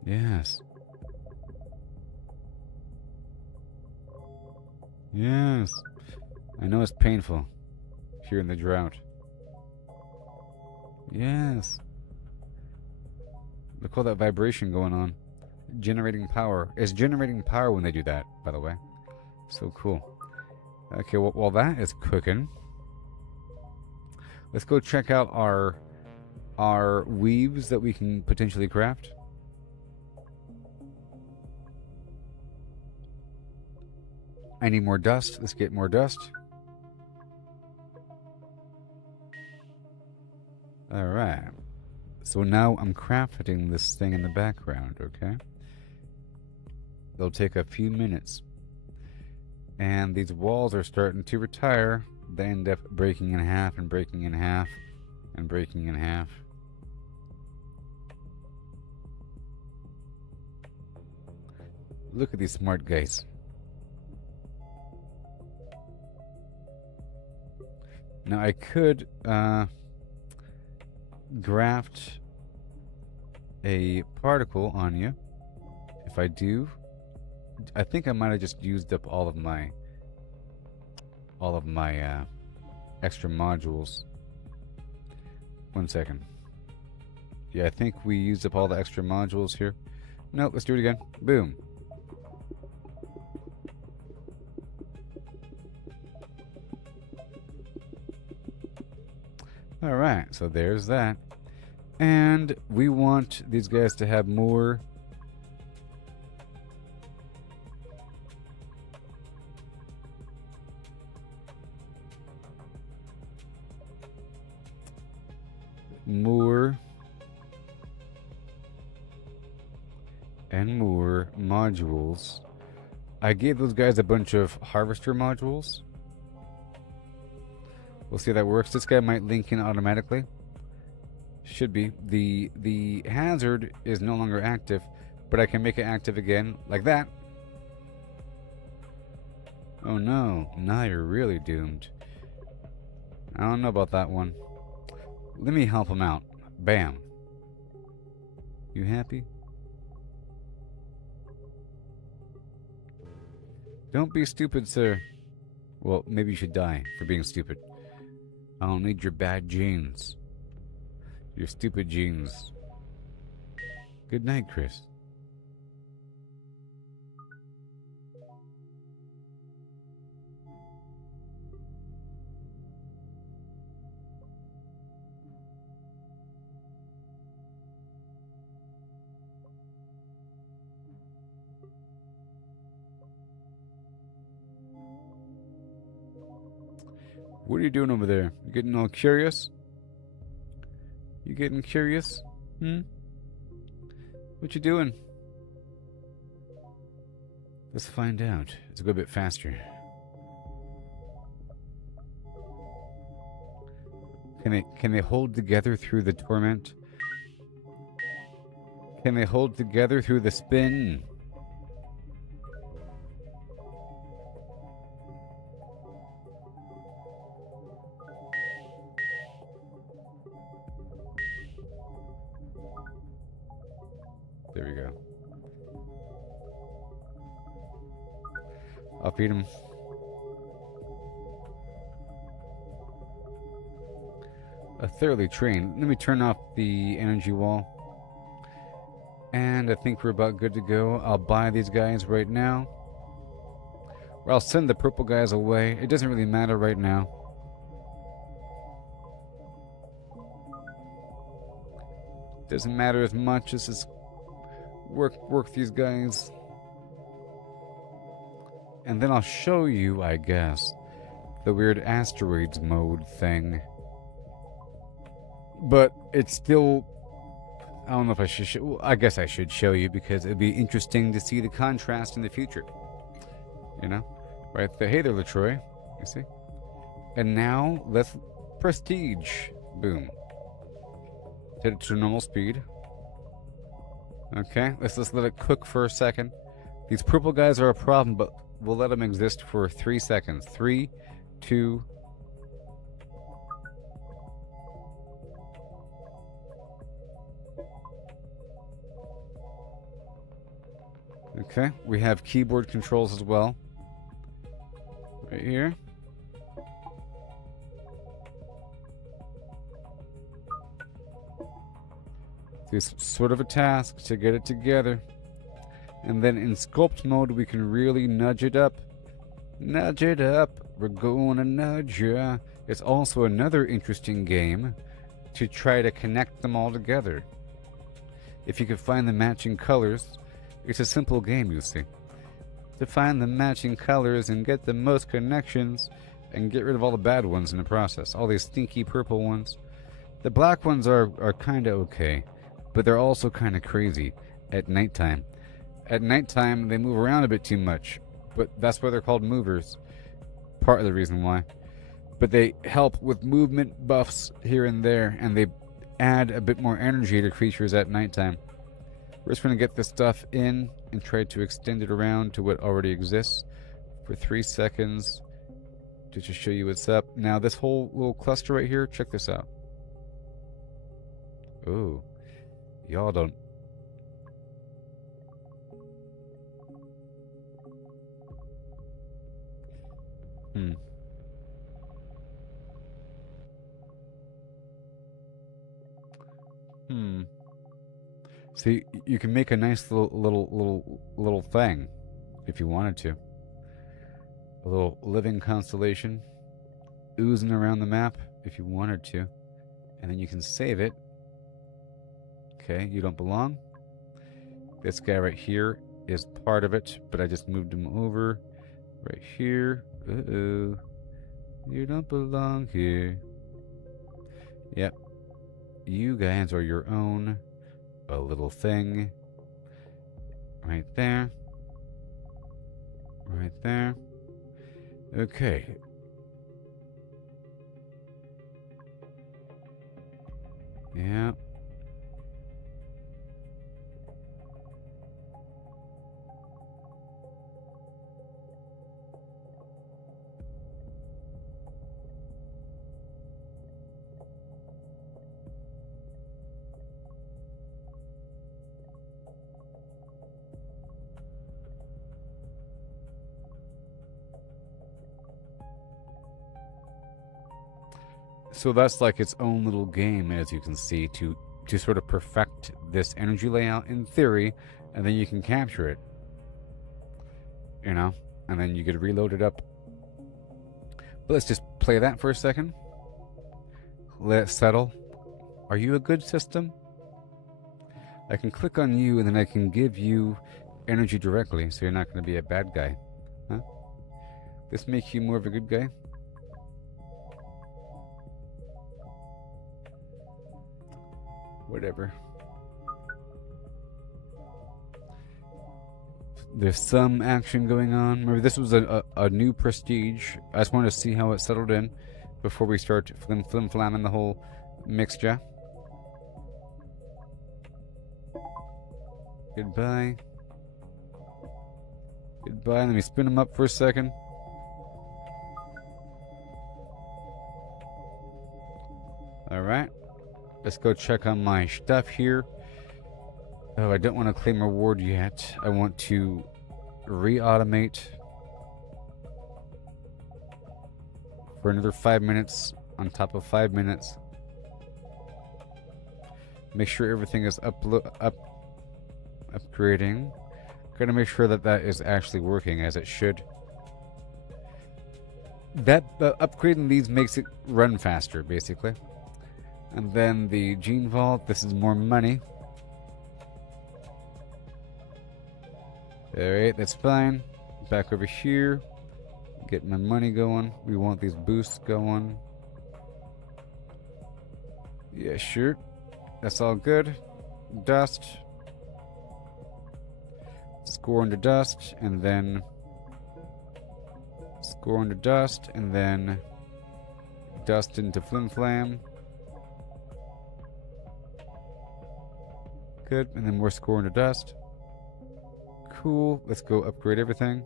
Yes. Yes. I know it's painful here in the drought. Yes. Look all that vibration going on. Generating power. It's generating power when they do that, by the way. So cool. Okay, well, while that is cooking, let's go check out our weaves that we can potentially craft. I need more dust. Let's get more dust. Alright. So now I'm crafting this thing in the background, okay? They'll take a few minutes. And these walls are starting to retire. They end up breaking in half and breaking in half and breaking in half. Look at these smart guys. Now I could graft a particle on you. If I do, I think I might have just used up all of my extra modules. 1 second. Yeah, I think we used up all the extra modules here. No, let's do it again. Boom. Alright, so there's that. And we want these guys to have more and more modules. I gave those guys a bunch of harvester modules. We'll see how that works. This guy might link in automatically. Should be. The hazard is no longer active, but I can make it active again, like that. Oh no, now you're really doomed. I don't know about that one. Let me help him out. Bam. You happy? Don't be stupid, sir. Well, maybe you should die for being stupid. I don't need your bad genes. Your stupid genes. Good night, Chris. What are you doing over there? You getting all curious? You getting curious? What you doing? Let's find out. Let's go a bit faster. Can they hold together through the torment? Can they hold together through the spin? There we go. I'll feed him. A thoroughly trained. Let me turn off the energy wall. And I think we're about good to go. I'll buy these guys right now. Or I'll send the purple guys away. It doesn't really matter right now. Doesn't matter as much as this. Work these guys. And then I'll show you, I guess, the weird asteroids mode thing. But it's still... I don't know if I should show... Well, I guess I should show you because it'd be interesting to see the contrast in the future. You know? Right there. Hey there, LaTroy. You see? And now, let's... Prestige. Boom. Set it to normal speed. Okay, let's just let it cook for a second. These purple guys are a problem, but we'll let them exist for 3 seconds. 3, 2... Okay, we have keyboard controls as well. Right here. It's sort of a task to get it together. And then in sculpt mode, we can really nudge it up. Nudge it up. We're gonna nudge ya. It's also another interesting game to try to connect them all together. If you can find the matching colors, it's a simple game, you see. To find the matching colors and get the most connections and get rid of all the bad ones in the process. All these stinky purple ones. The black ones are kind of okay. But they're also kind of crazy at nighttime. At nighttime, they move around a bit too much. But that's why they're called movers. Part of the reason why. But they help with movement buffs here and there. And they add a bit more energy to creatures at nighttime. We're just going to get this stuff in and try to extend it around to what already exists for 3 seconds to just show you what's up. Now this whole little cluster right here, check this out. Ooh, y'all don't. See, you can make a nice little thing if you wanted to. A little living constellation oozing around the map if you wanted to. And then you can save it. Okay, you don't belong. This guy right here is part of it, but I just moved him over right here. Uh-oh. You don't belong here. Yep. You guys are your own. A little thing. Right there. Right there. Okay. Yeah. So that's like its own little game, as you can see, to sort of perfect this energy layout in theory, and then you can capture it. You know? And then you could reload it up. But let's just play that for a second. Let it settle. Are you a good system? I can click on you, and then I can give you energy directly, so you're not going to be a bad guy. Huh? This make you more of a good guy? Whatever. There's some action going on. Remember, this was a new prestige. I just wanted to see how it settled in before we start flim-flamming the whole mixture. Goodbye. Goodbye. Let me spin them up for a second. Alright. Let's go check on my stuff here. Oh, I don't want to claim reward yet. I want to re-automate for another 5 minutes on top of 5 minutes. Make sure everything is upgrading. Gotta make sure that that is actually working as it should. That upgrading these makes it run faster, basically. And then the gene vault, this is more money. Alright, that's fine. Back over here. Get my money going. We want these boosts going. Yeah, sure. That's all good. Dust. Score into dust, and then score into dust, and then dust into flim-flam. Good, and then more score into dust. Cool, let's go upgrade everything.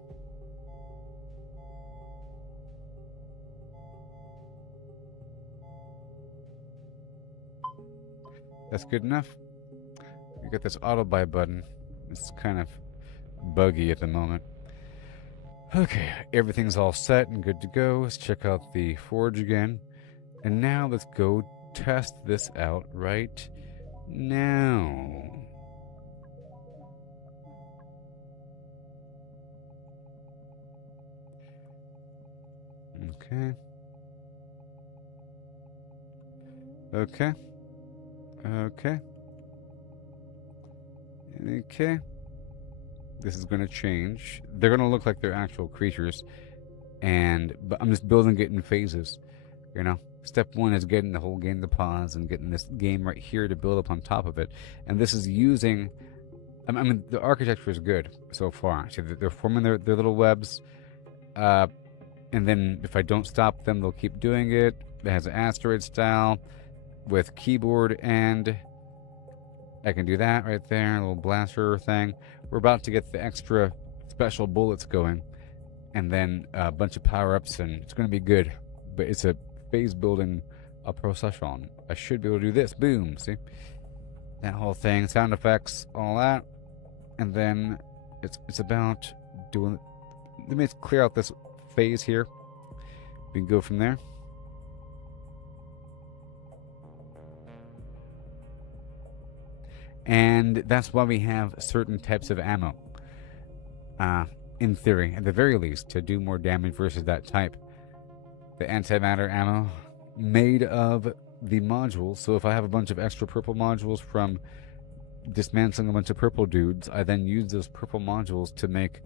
That's good enough. We got this auto buy button. It's kind of buggy at the moment. Okay, everything's all set and good to go. Let's check out the forge again. And now let's go test this out right now. Okay. Okay. Okay. Okay. This is going to change. They're going to look like they're actual creatures. But I'm just building it in phases. You know? Step one is getting the whole game to pause and getting this game right here to build up on top of it. And this is using... I mean, the architecture is good so far. See, they're forming their little webs. And then if I don't stop them, they'll keep doing it. It has an asteroid style with keyboard and I can do that right there, a little blaster thing. We're about to get the extra special bullets going, and then a bunch of power-ups, and it's going to be good. But it's a phase building a procession. I should be able to do this. Boom, see? That whole thing, sound effects, all that. And then it's about doing... Let me clear out this phase here. We can go from there. And that's why we have certain types of ammo. In theory, at the very least, to do more damage versus that type. The antimatter ammo made of the modules. So if I have a bunch of extra purple modules from dismantling a bunch of purple dudes, I then use those purple modules to make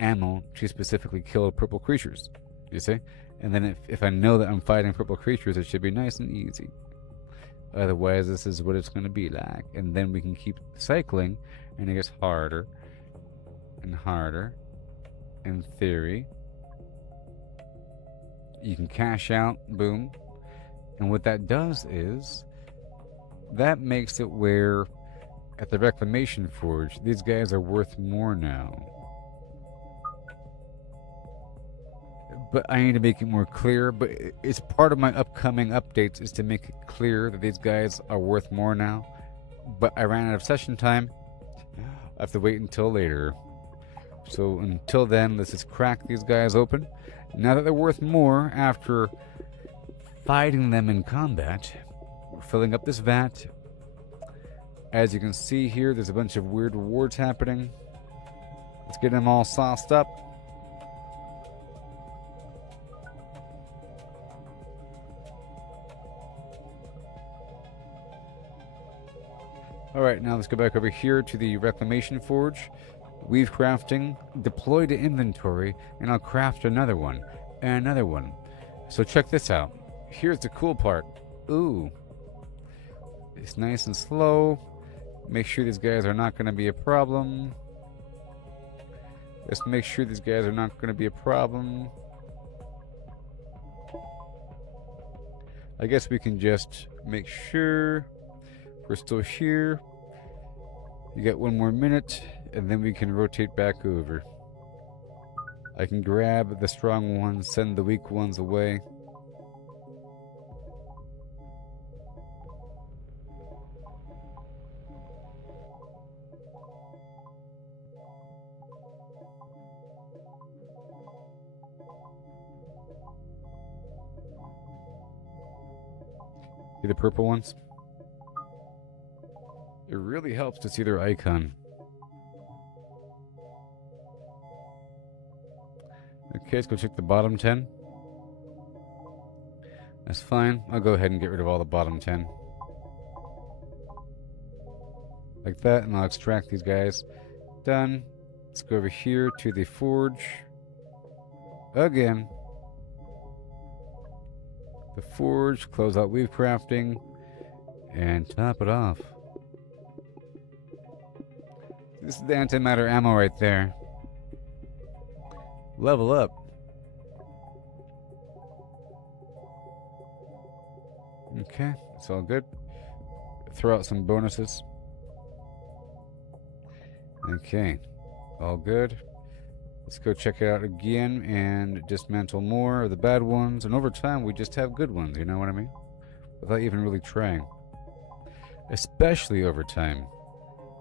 ammo to specifically kill purple creatures. You see? And then if I know that I'm fighting purple creatures, it should be nice and easy. Otherwise, this is what it's going to be like. And then we can keep cycling, and it gets harder and harder. In theory, you can cash out, boom. And what that does is, that makes it where, at the Reclamation Forge, these guys are worth more now. But I need to make it more clear, but it's part of my upcoming updates is to make it clear that these guys are worth more now. But I ran out of session time. I have to wait until later. So until then, let's just crack these guys open. Now that they're worth more after fighting them in combat, we're filling up this vat. As you can see here, there's a bunch of weird rewards happening. Let's get them all sauced up. Alright, now let's go back over here to the Reclamation Forge. Weave crafting, deploy to inventory, and I'll craft another one, and another one. So check this out. Here's the cool part. Ooh. It's nice and slow. Make sure these guys are not going to be a problem. Let's make sure these guys are not going to be a problem. I guess we can just make sure we're still here. You got one more minute, and then we can rotate back over. I can grab the strong ones, send the weak ones away. See the purple ones? It really helps to see their icon. Okay, let's go check the bottom 10. That's fine. I'll go ahead and get rid of all the bottom 10. Like that, and I'll extract these guys. Done. Let's go over here to the forge. Again. The forge, close out weave crafting, and top it off. This is the antimatter ammo right there. Level up. Okay, it's all good. Throw out some bonuses. Okay, all good. Let's go check it out again and dismantle more of the bad ones. And over time, we just have good ones, you know what I mean? Without even really trying. Especially over time.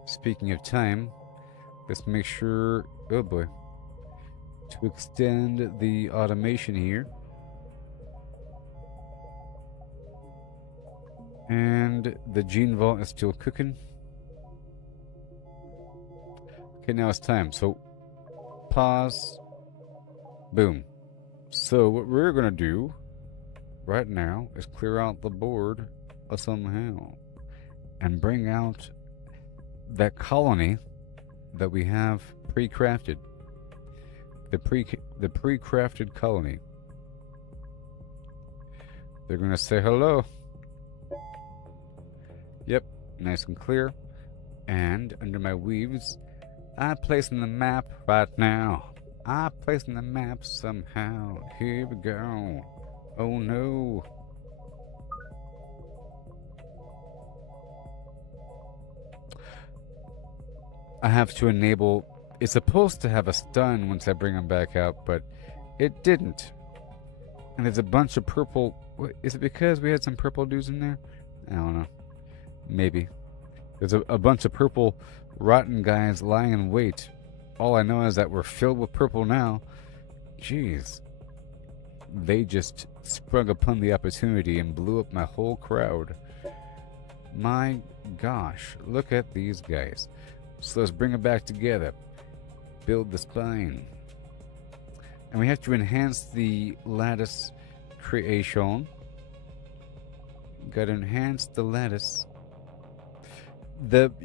Speaking of time, let's make sure, oh boy, to extend the automation here. And the gene vault is still cooking. Okay, now it's time. So, pause. Boom. So, what we're going to do right now is clear out the board somehow and bring out that colony that we have pre-crafted. The pre-crafted colony. They're going to say hello. Yep, nice and clear. And under my weaves, I'm placing the map right now. I'm placing the map somehow. Here we go. Oh no. I have to enable... It's supposed to have a stun once I bring him back out, but it didn't. And there's a bunch of purple... Is it because we had some purple dudes in there? I don't know. Maybe. There's a bunch of purple rotten guys lying in wait. All I know is that we're filled with purple now. Jeez. They just sprung upon the opportunity and blew up my whole crowd. My gosh, look at these guys. So let's bring it back together. Build the spine. And we have to enhance the lattice creation. Gotta enhance the lattice.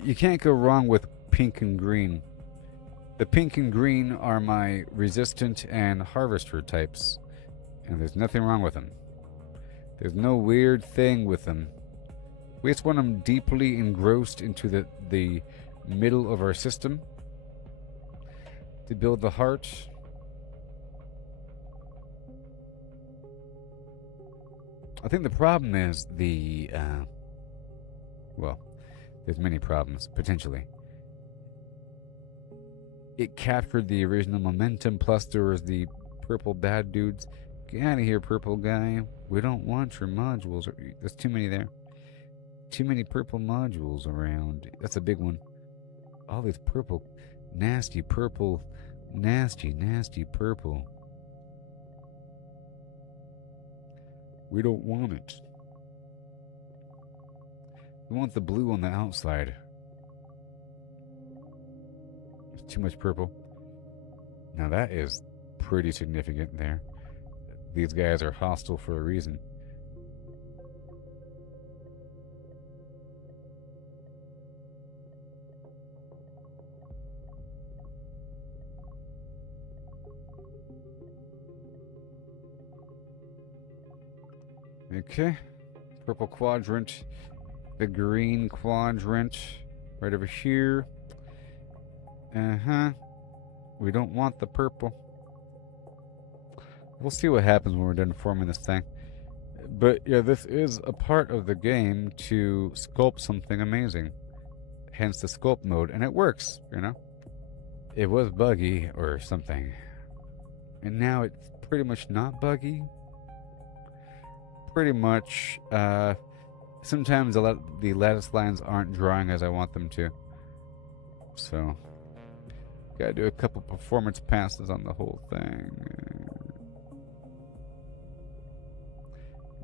You can't go wrong with pink and green. The pink and green are my resistant and harvester types. And there's nothing wrong with them. There's no weird thing with them. We just want them deeply engrossed into the middle of our system to build the heart. I think the problem is well, there's many problems, potentially. It captured the original momentum, plus there was the purple bad dudes. Get out of here, purple guy. We don't want your modules. There's too many there. Too many purple modules around. That's a big one. All these purple, nasty purple, nasty purple. We don't want it. We want the blue on the outside. There's too much purple. Now that is pretty significant there. These guys are hostile for a reason. Okay, purple quadrant, the green quadrant, right over here. We don't want the purple. We'll see what happens when we're done forming this thing. But yeah, this is a part of the game to sculpt something amazing. Hence the sculpt mode, and it works, you know? It was buggy or something. And now it's pretty much not buggy. Pretty much, sometimes the lattice lines aren't drawing as I want them to. So, gotta do a couple performance passes on the whole thing.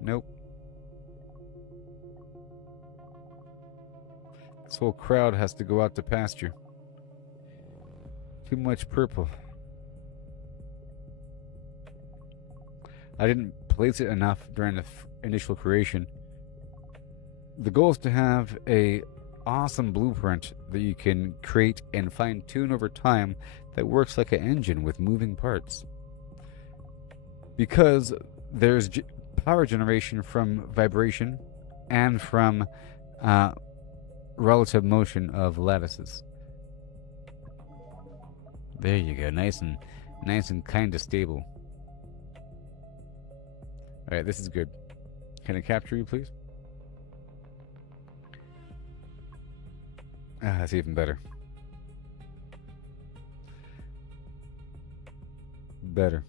Nope. This whole crowd has to go out to pasture. Too much purple. I didn't place it enough during the initial creation. The goal is to have a awesome blueprint that you can create and fine-tune over time that works like an engine with moving parts. Because there's power generation from vibration and from relative motion of lattices. There you go, nice and kind of stable. All right, this is good. Can I capture you, please? That's even better. Better.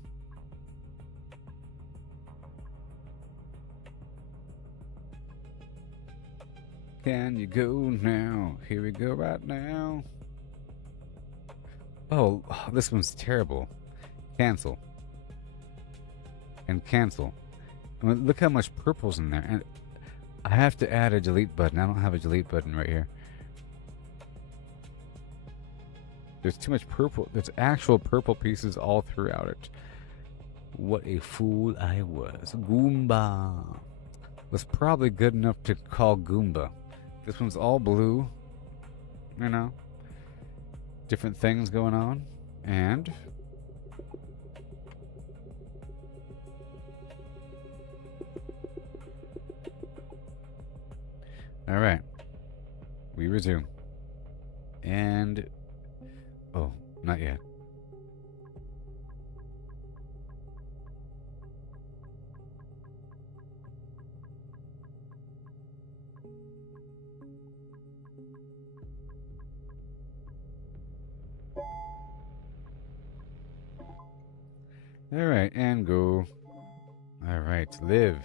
Can you go now? Here we go right now. Oh, this one's terrible. Cancel. And cancel. I mean, look how much purple's in there. And I have to add a delete button. I don't have a delete button right here. There's too much purple. There's actual purple pieces all throughout it. What a fool I was. Goomba was probably good enough to call Goomba. This one's all blue. You know. Different things going on. And all right. We resume. And oh, not yet. Alright, and go. Alright, live.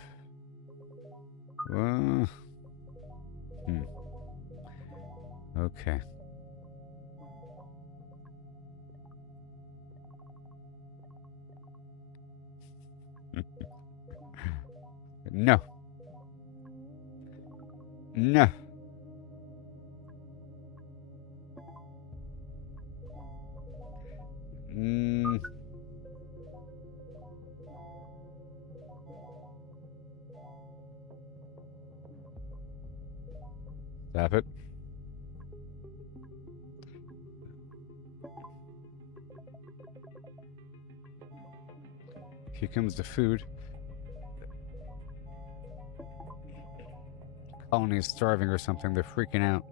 Okay. No. No. Stop it. Here comes the food. Colony's starving or something. They're freaking out.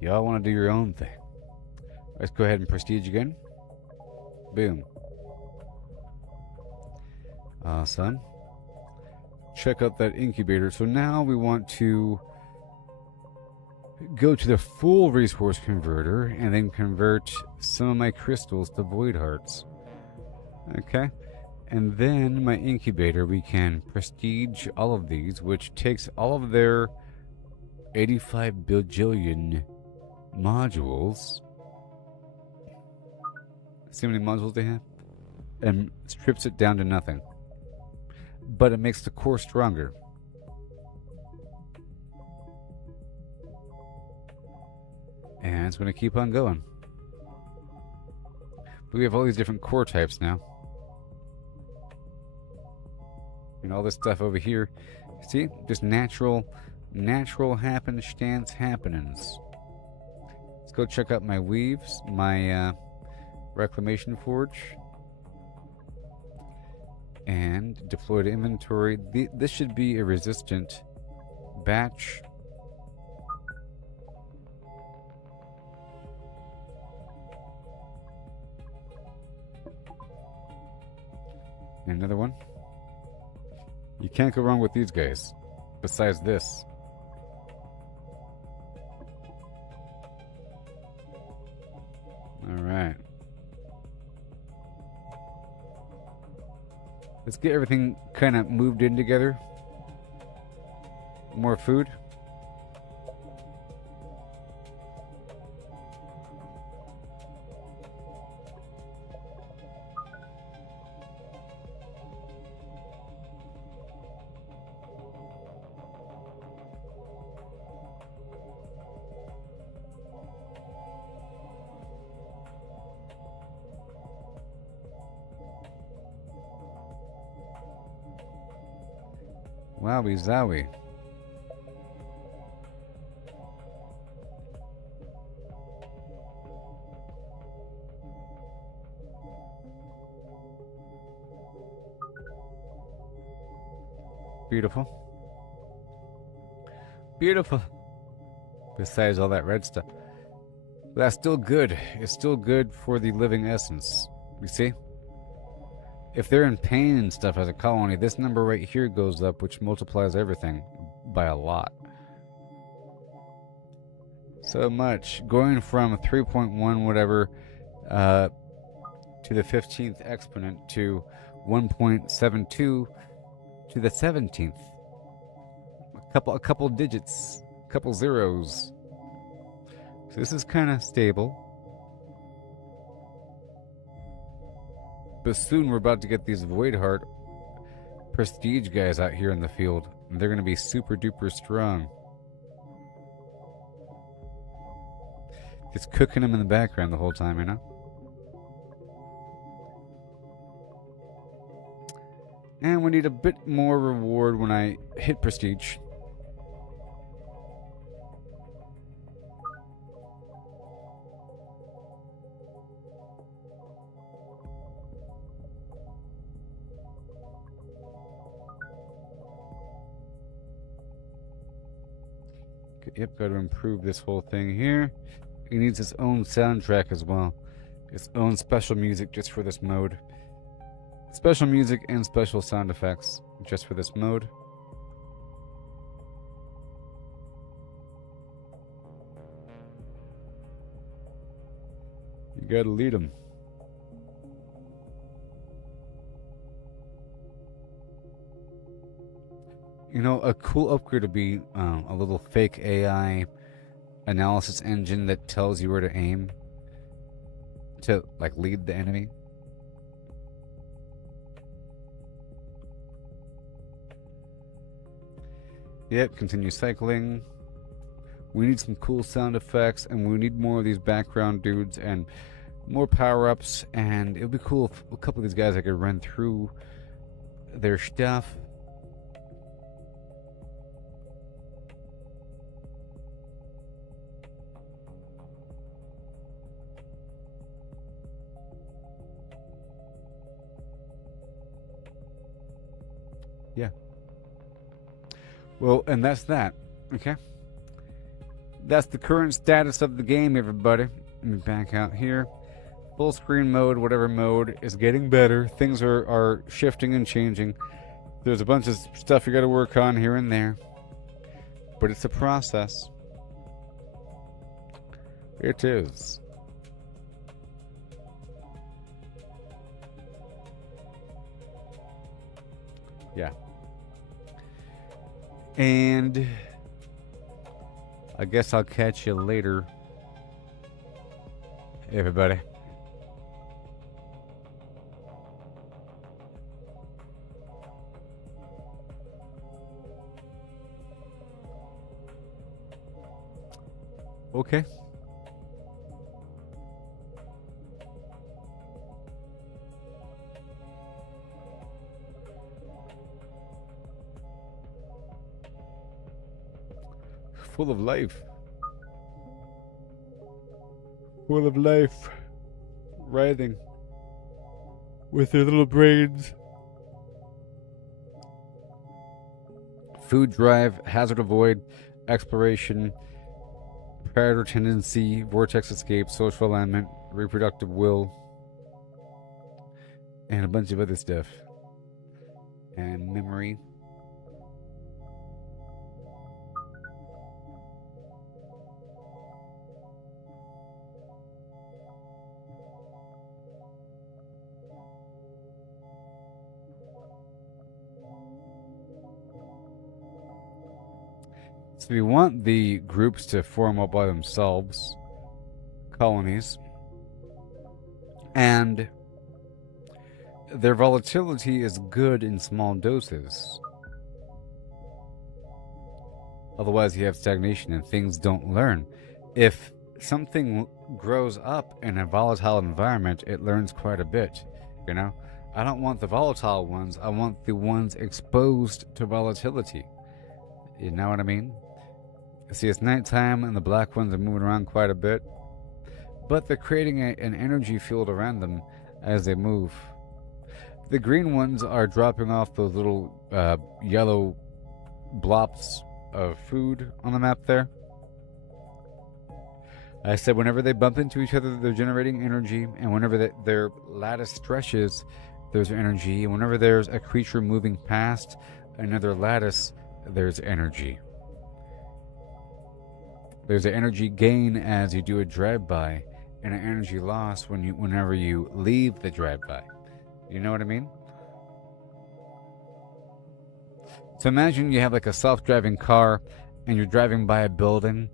Y'all want to do your own thing. Let's go ahead and prestige again. Boom. Awesome. Check out that incubator. So now we want to go to the full resource converter and then convert some of my crystals to void hearts. Okay. And then my incubator, we can prestige all of these, which takes all of their 85 bajillion modules. See how many modules they have? And strips it down to nothing. But it makes the core stronger. And it's going to keep on going. But we have all these different core types now. And all this stuff over here. See? Just natural happenstance happenings. Let's go check out my weaves, my reclamation forge. And deploy to inventory. This should be a resistant batch. And another one. You can't go wrong with these guys. Besides this. Alright. Let's get everything kind of moved in together. More food. Wowie zowie. Beautiful. Beautiful. Besides all that red stuff. But that's still good. It's still good for the living essence. You see? If they're in pain and stuff as a colony, this number right here goes up, which multiplies everything by a lot. So much. Going from 3.1 whatever to the 15th exponent to 1.72 to the 17th. A couple digits, a couple zeros. So this is kind of stable. But soon we're about to get these Void Heart prestige guys out here in the field. And they're going to be super duper strong. Just cooking them in the background the whole time, you know? And we need a bit more reward when I hit prestige. Yep, got to improve this whole thing here. It needs its own soundtrack as well. Its own special music just for this mode. Special music and special sound effects just for this mode. gotta lead them. You know, a cool upgrade would be a little fake AI analysis engine that tells you where to aim to, like, lead the enemy. Yep, continue cycling. We need some cool sound effects, and we need more of these background dudes and more power-ups, and it would be cool if a couple of these guys I could run through their stuff. Yeah. Well, and that's that. Okay. That's the current status of the game, everybody. Let me back out here. Full screen mode, whatever mode, is getting better. Things are shifting and changing. There's a bunch of stuff you got to work on here and there. But it's a process. It is. Yeah. And I guess I'll catch you later, everybody. Okay. Full of life. Full of life. Writhing. With their little brains. Food drive, hazard avoid, exploration, predator tendency, vortex escape, social alignment, reproductive will, and a bunch of other stuff. And memory. So we want the groups to form up by themselves, colonies, and their volatility is good in small doses. Otherwise you have stagnation and things don't learn. If something grows up in a volatile environment, it learns quite a bit, you know? I don't want the volatile ones, I want the ones exposed to volatility. You know what I mean? See, it's nighttime and the black ones are moving around quite a bit, but they're creating an energy field around them as they move. The green ones are dropping off those little yellow blops of food on the map there. I said whenever they bump into each other, they're generating energy, and whenever their lattice stretches, there's energy, and whenever there's a creature moving past another lattice, there's energy. There's an energy gain as you do a drive-by, and an energy loss whenever you leave the drive-by. You know what I mean? So imagine you have like a self-driving car, and you're driving by a building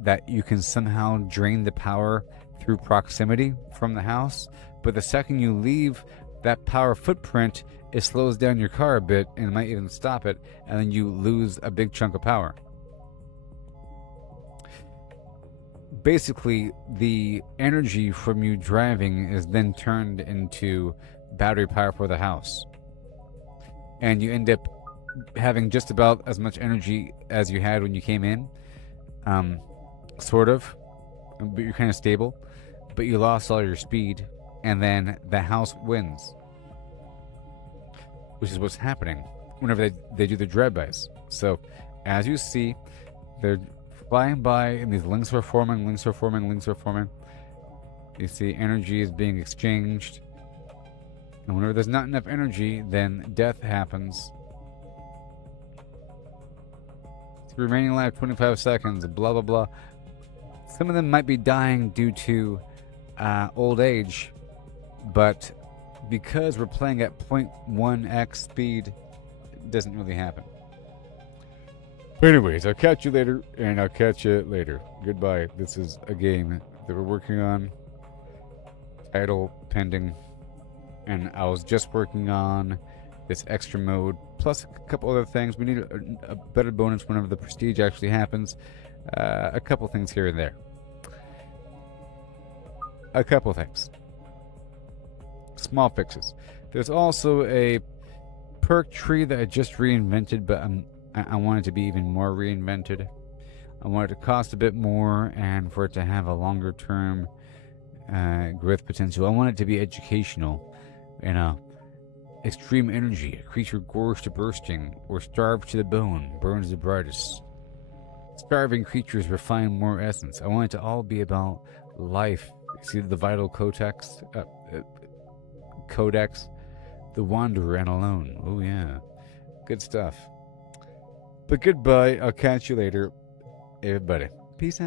that you can somehow drain the power through proximity from the house, but the second you leave that power footprint, it slows down your car a bit and might even stop it, and then you lose a big chunk of power. Basically, the energy from you driving is then turned into battery power for the house. And you end up having just about as much energy as you had when you came in. Sort of. But you're kind of stable. But you lost all your speed. And then the house wins. Which is what's happening whenever they do the drive-bys. So, as you see, they're flying by, and these links are forming, links are forming, links are forming. You see energy is being exchanged. And whenever there's not enough energy, then death happens. Remaining life 25 seconds, blah blah blah. Some of them might be dying due to old age, but because we're playing at 0.1x speed, it doesn't really happen. But anyways, I'll catch you later, and I'll catch you later. Goodbye. This is a game that we're working on. Title pending. And I was just working on this extra mode, plus a couple other things. We need a better bonus whenever the prestige actually happens. A couple things here and there. A couple things. Small fixes. There's also a perk tree that I just reinvented, but I want it to be even more reinvented. I want it to cost a bit more and for it to have a longer term growth potential. I want it to be educational. Extreme energy. A creature gores to bursting or starved to the bone burns the brightest. Starving creatures refine more essence. I want it to all be about life. See the vital codex, the wanderer and alone. Oh yeah, good stuff. But goodbye. I'll catch you later, everybody. Peace out.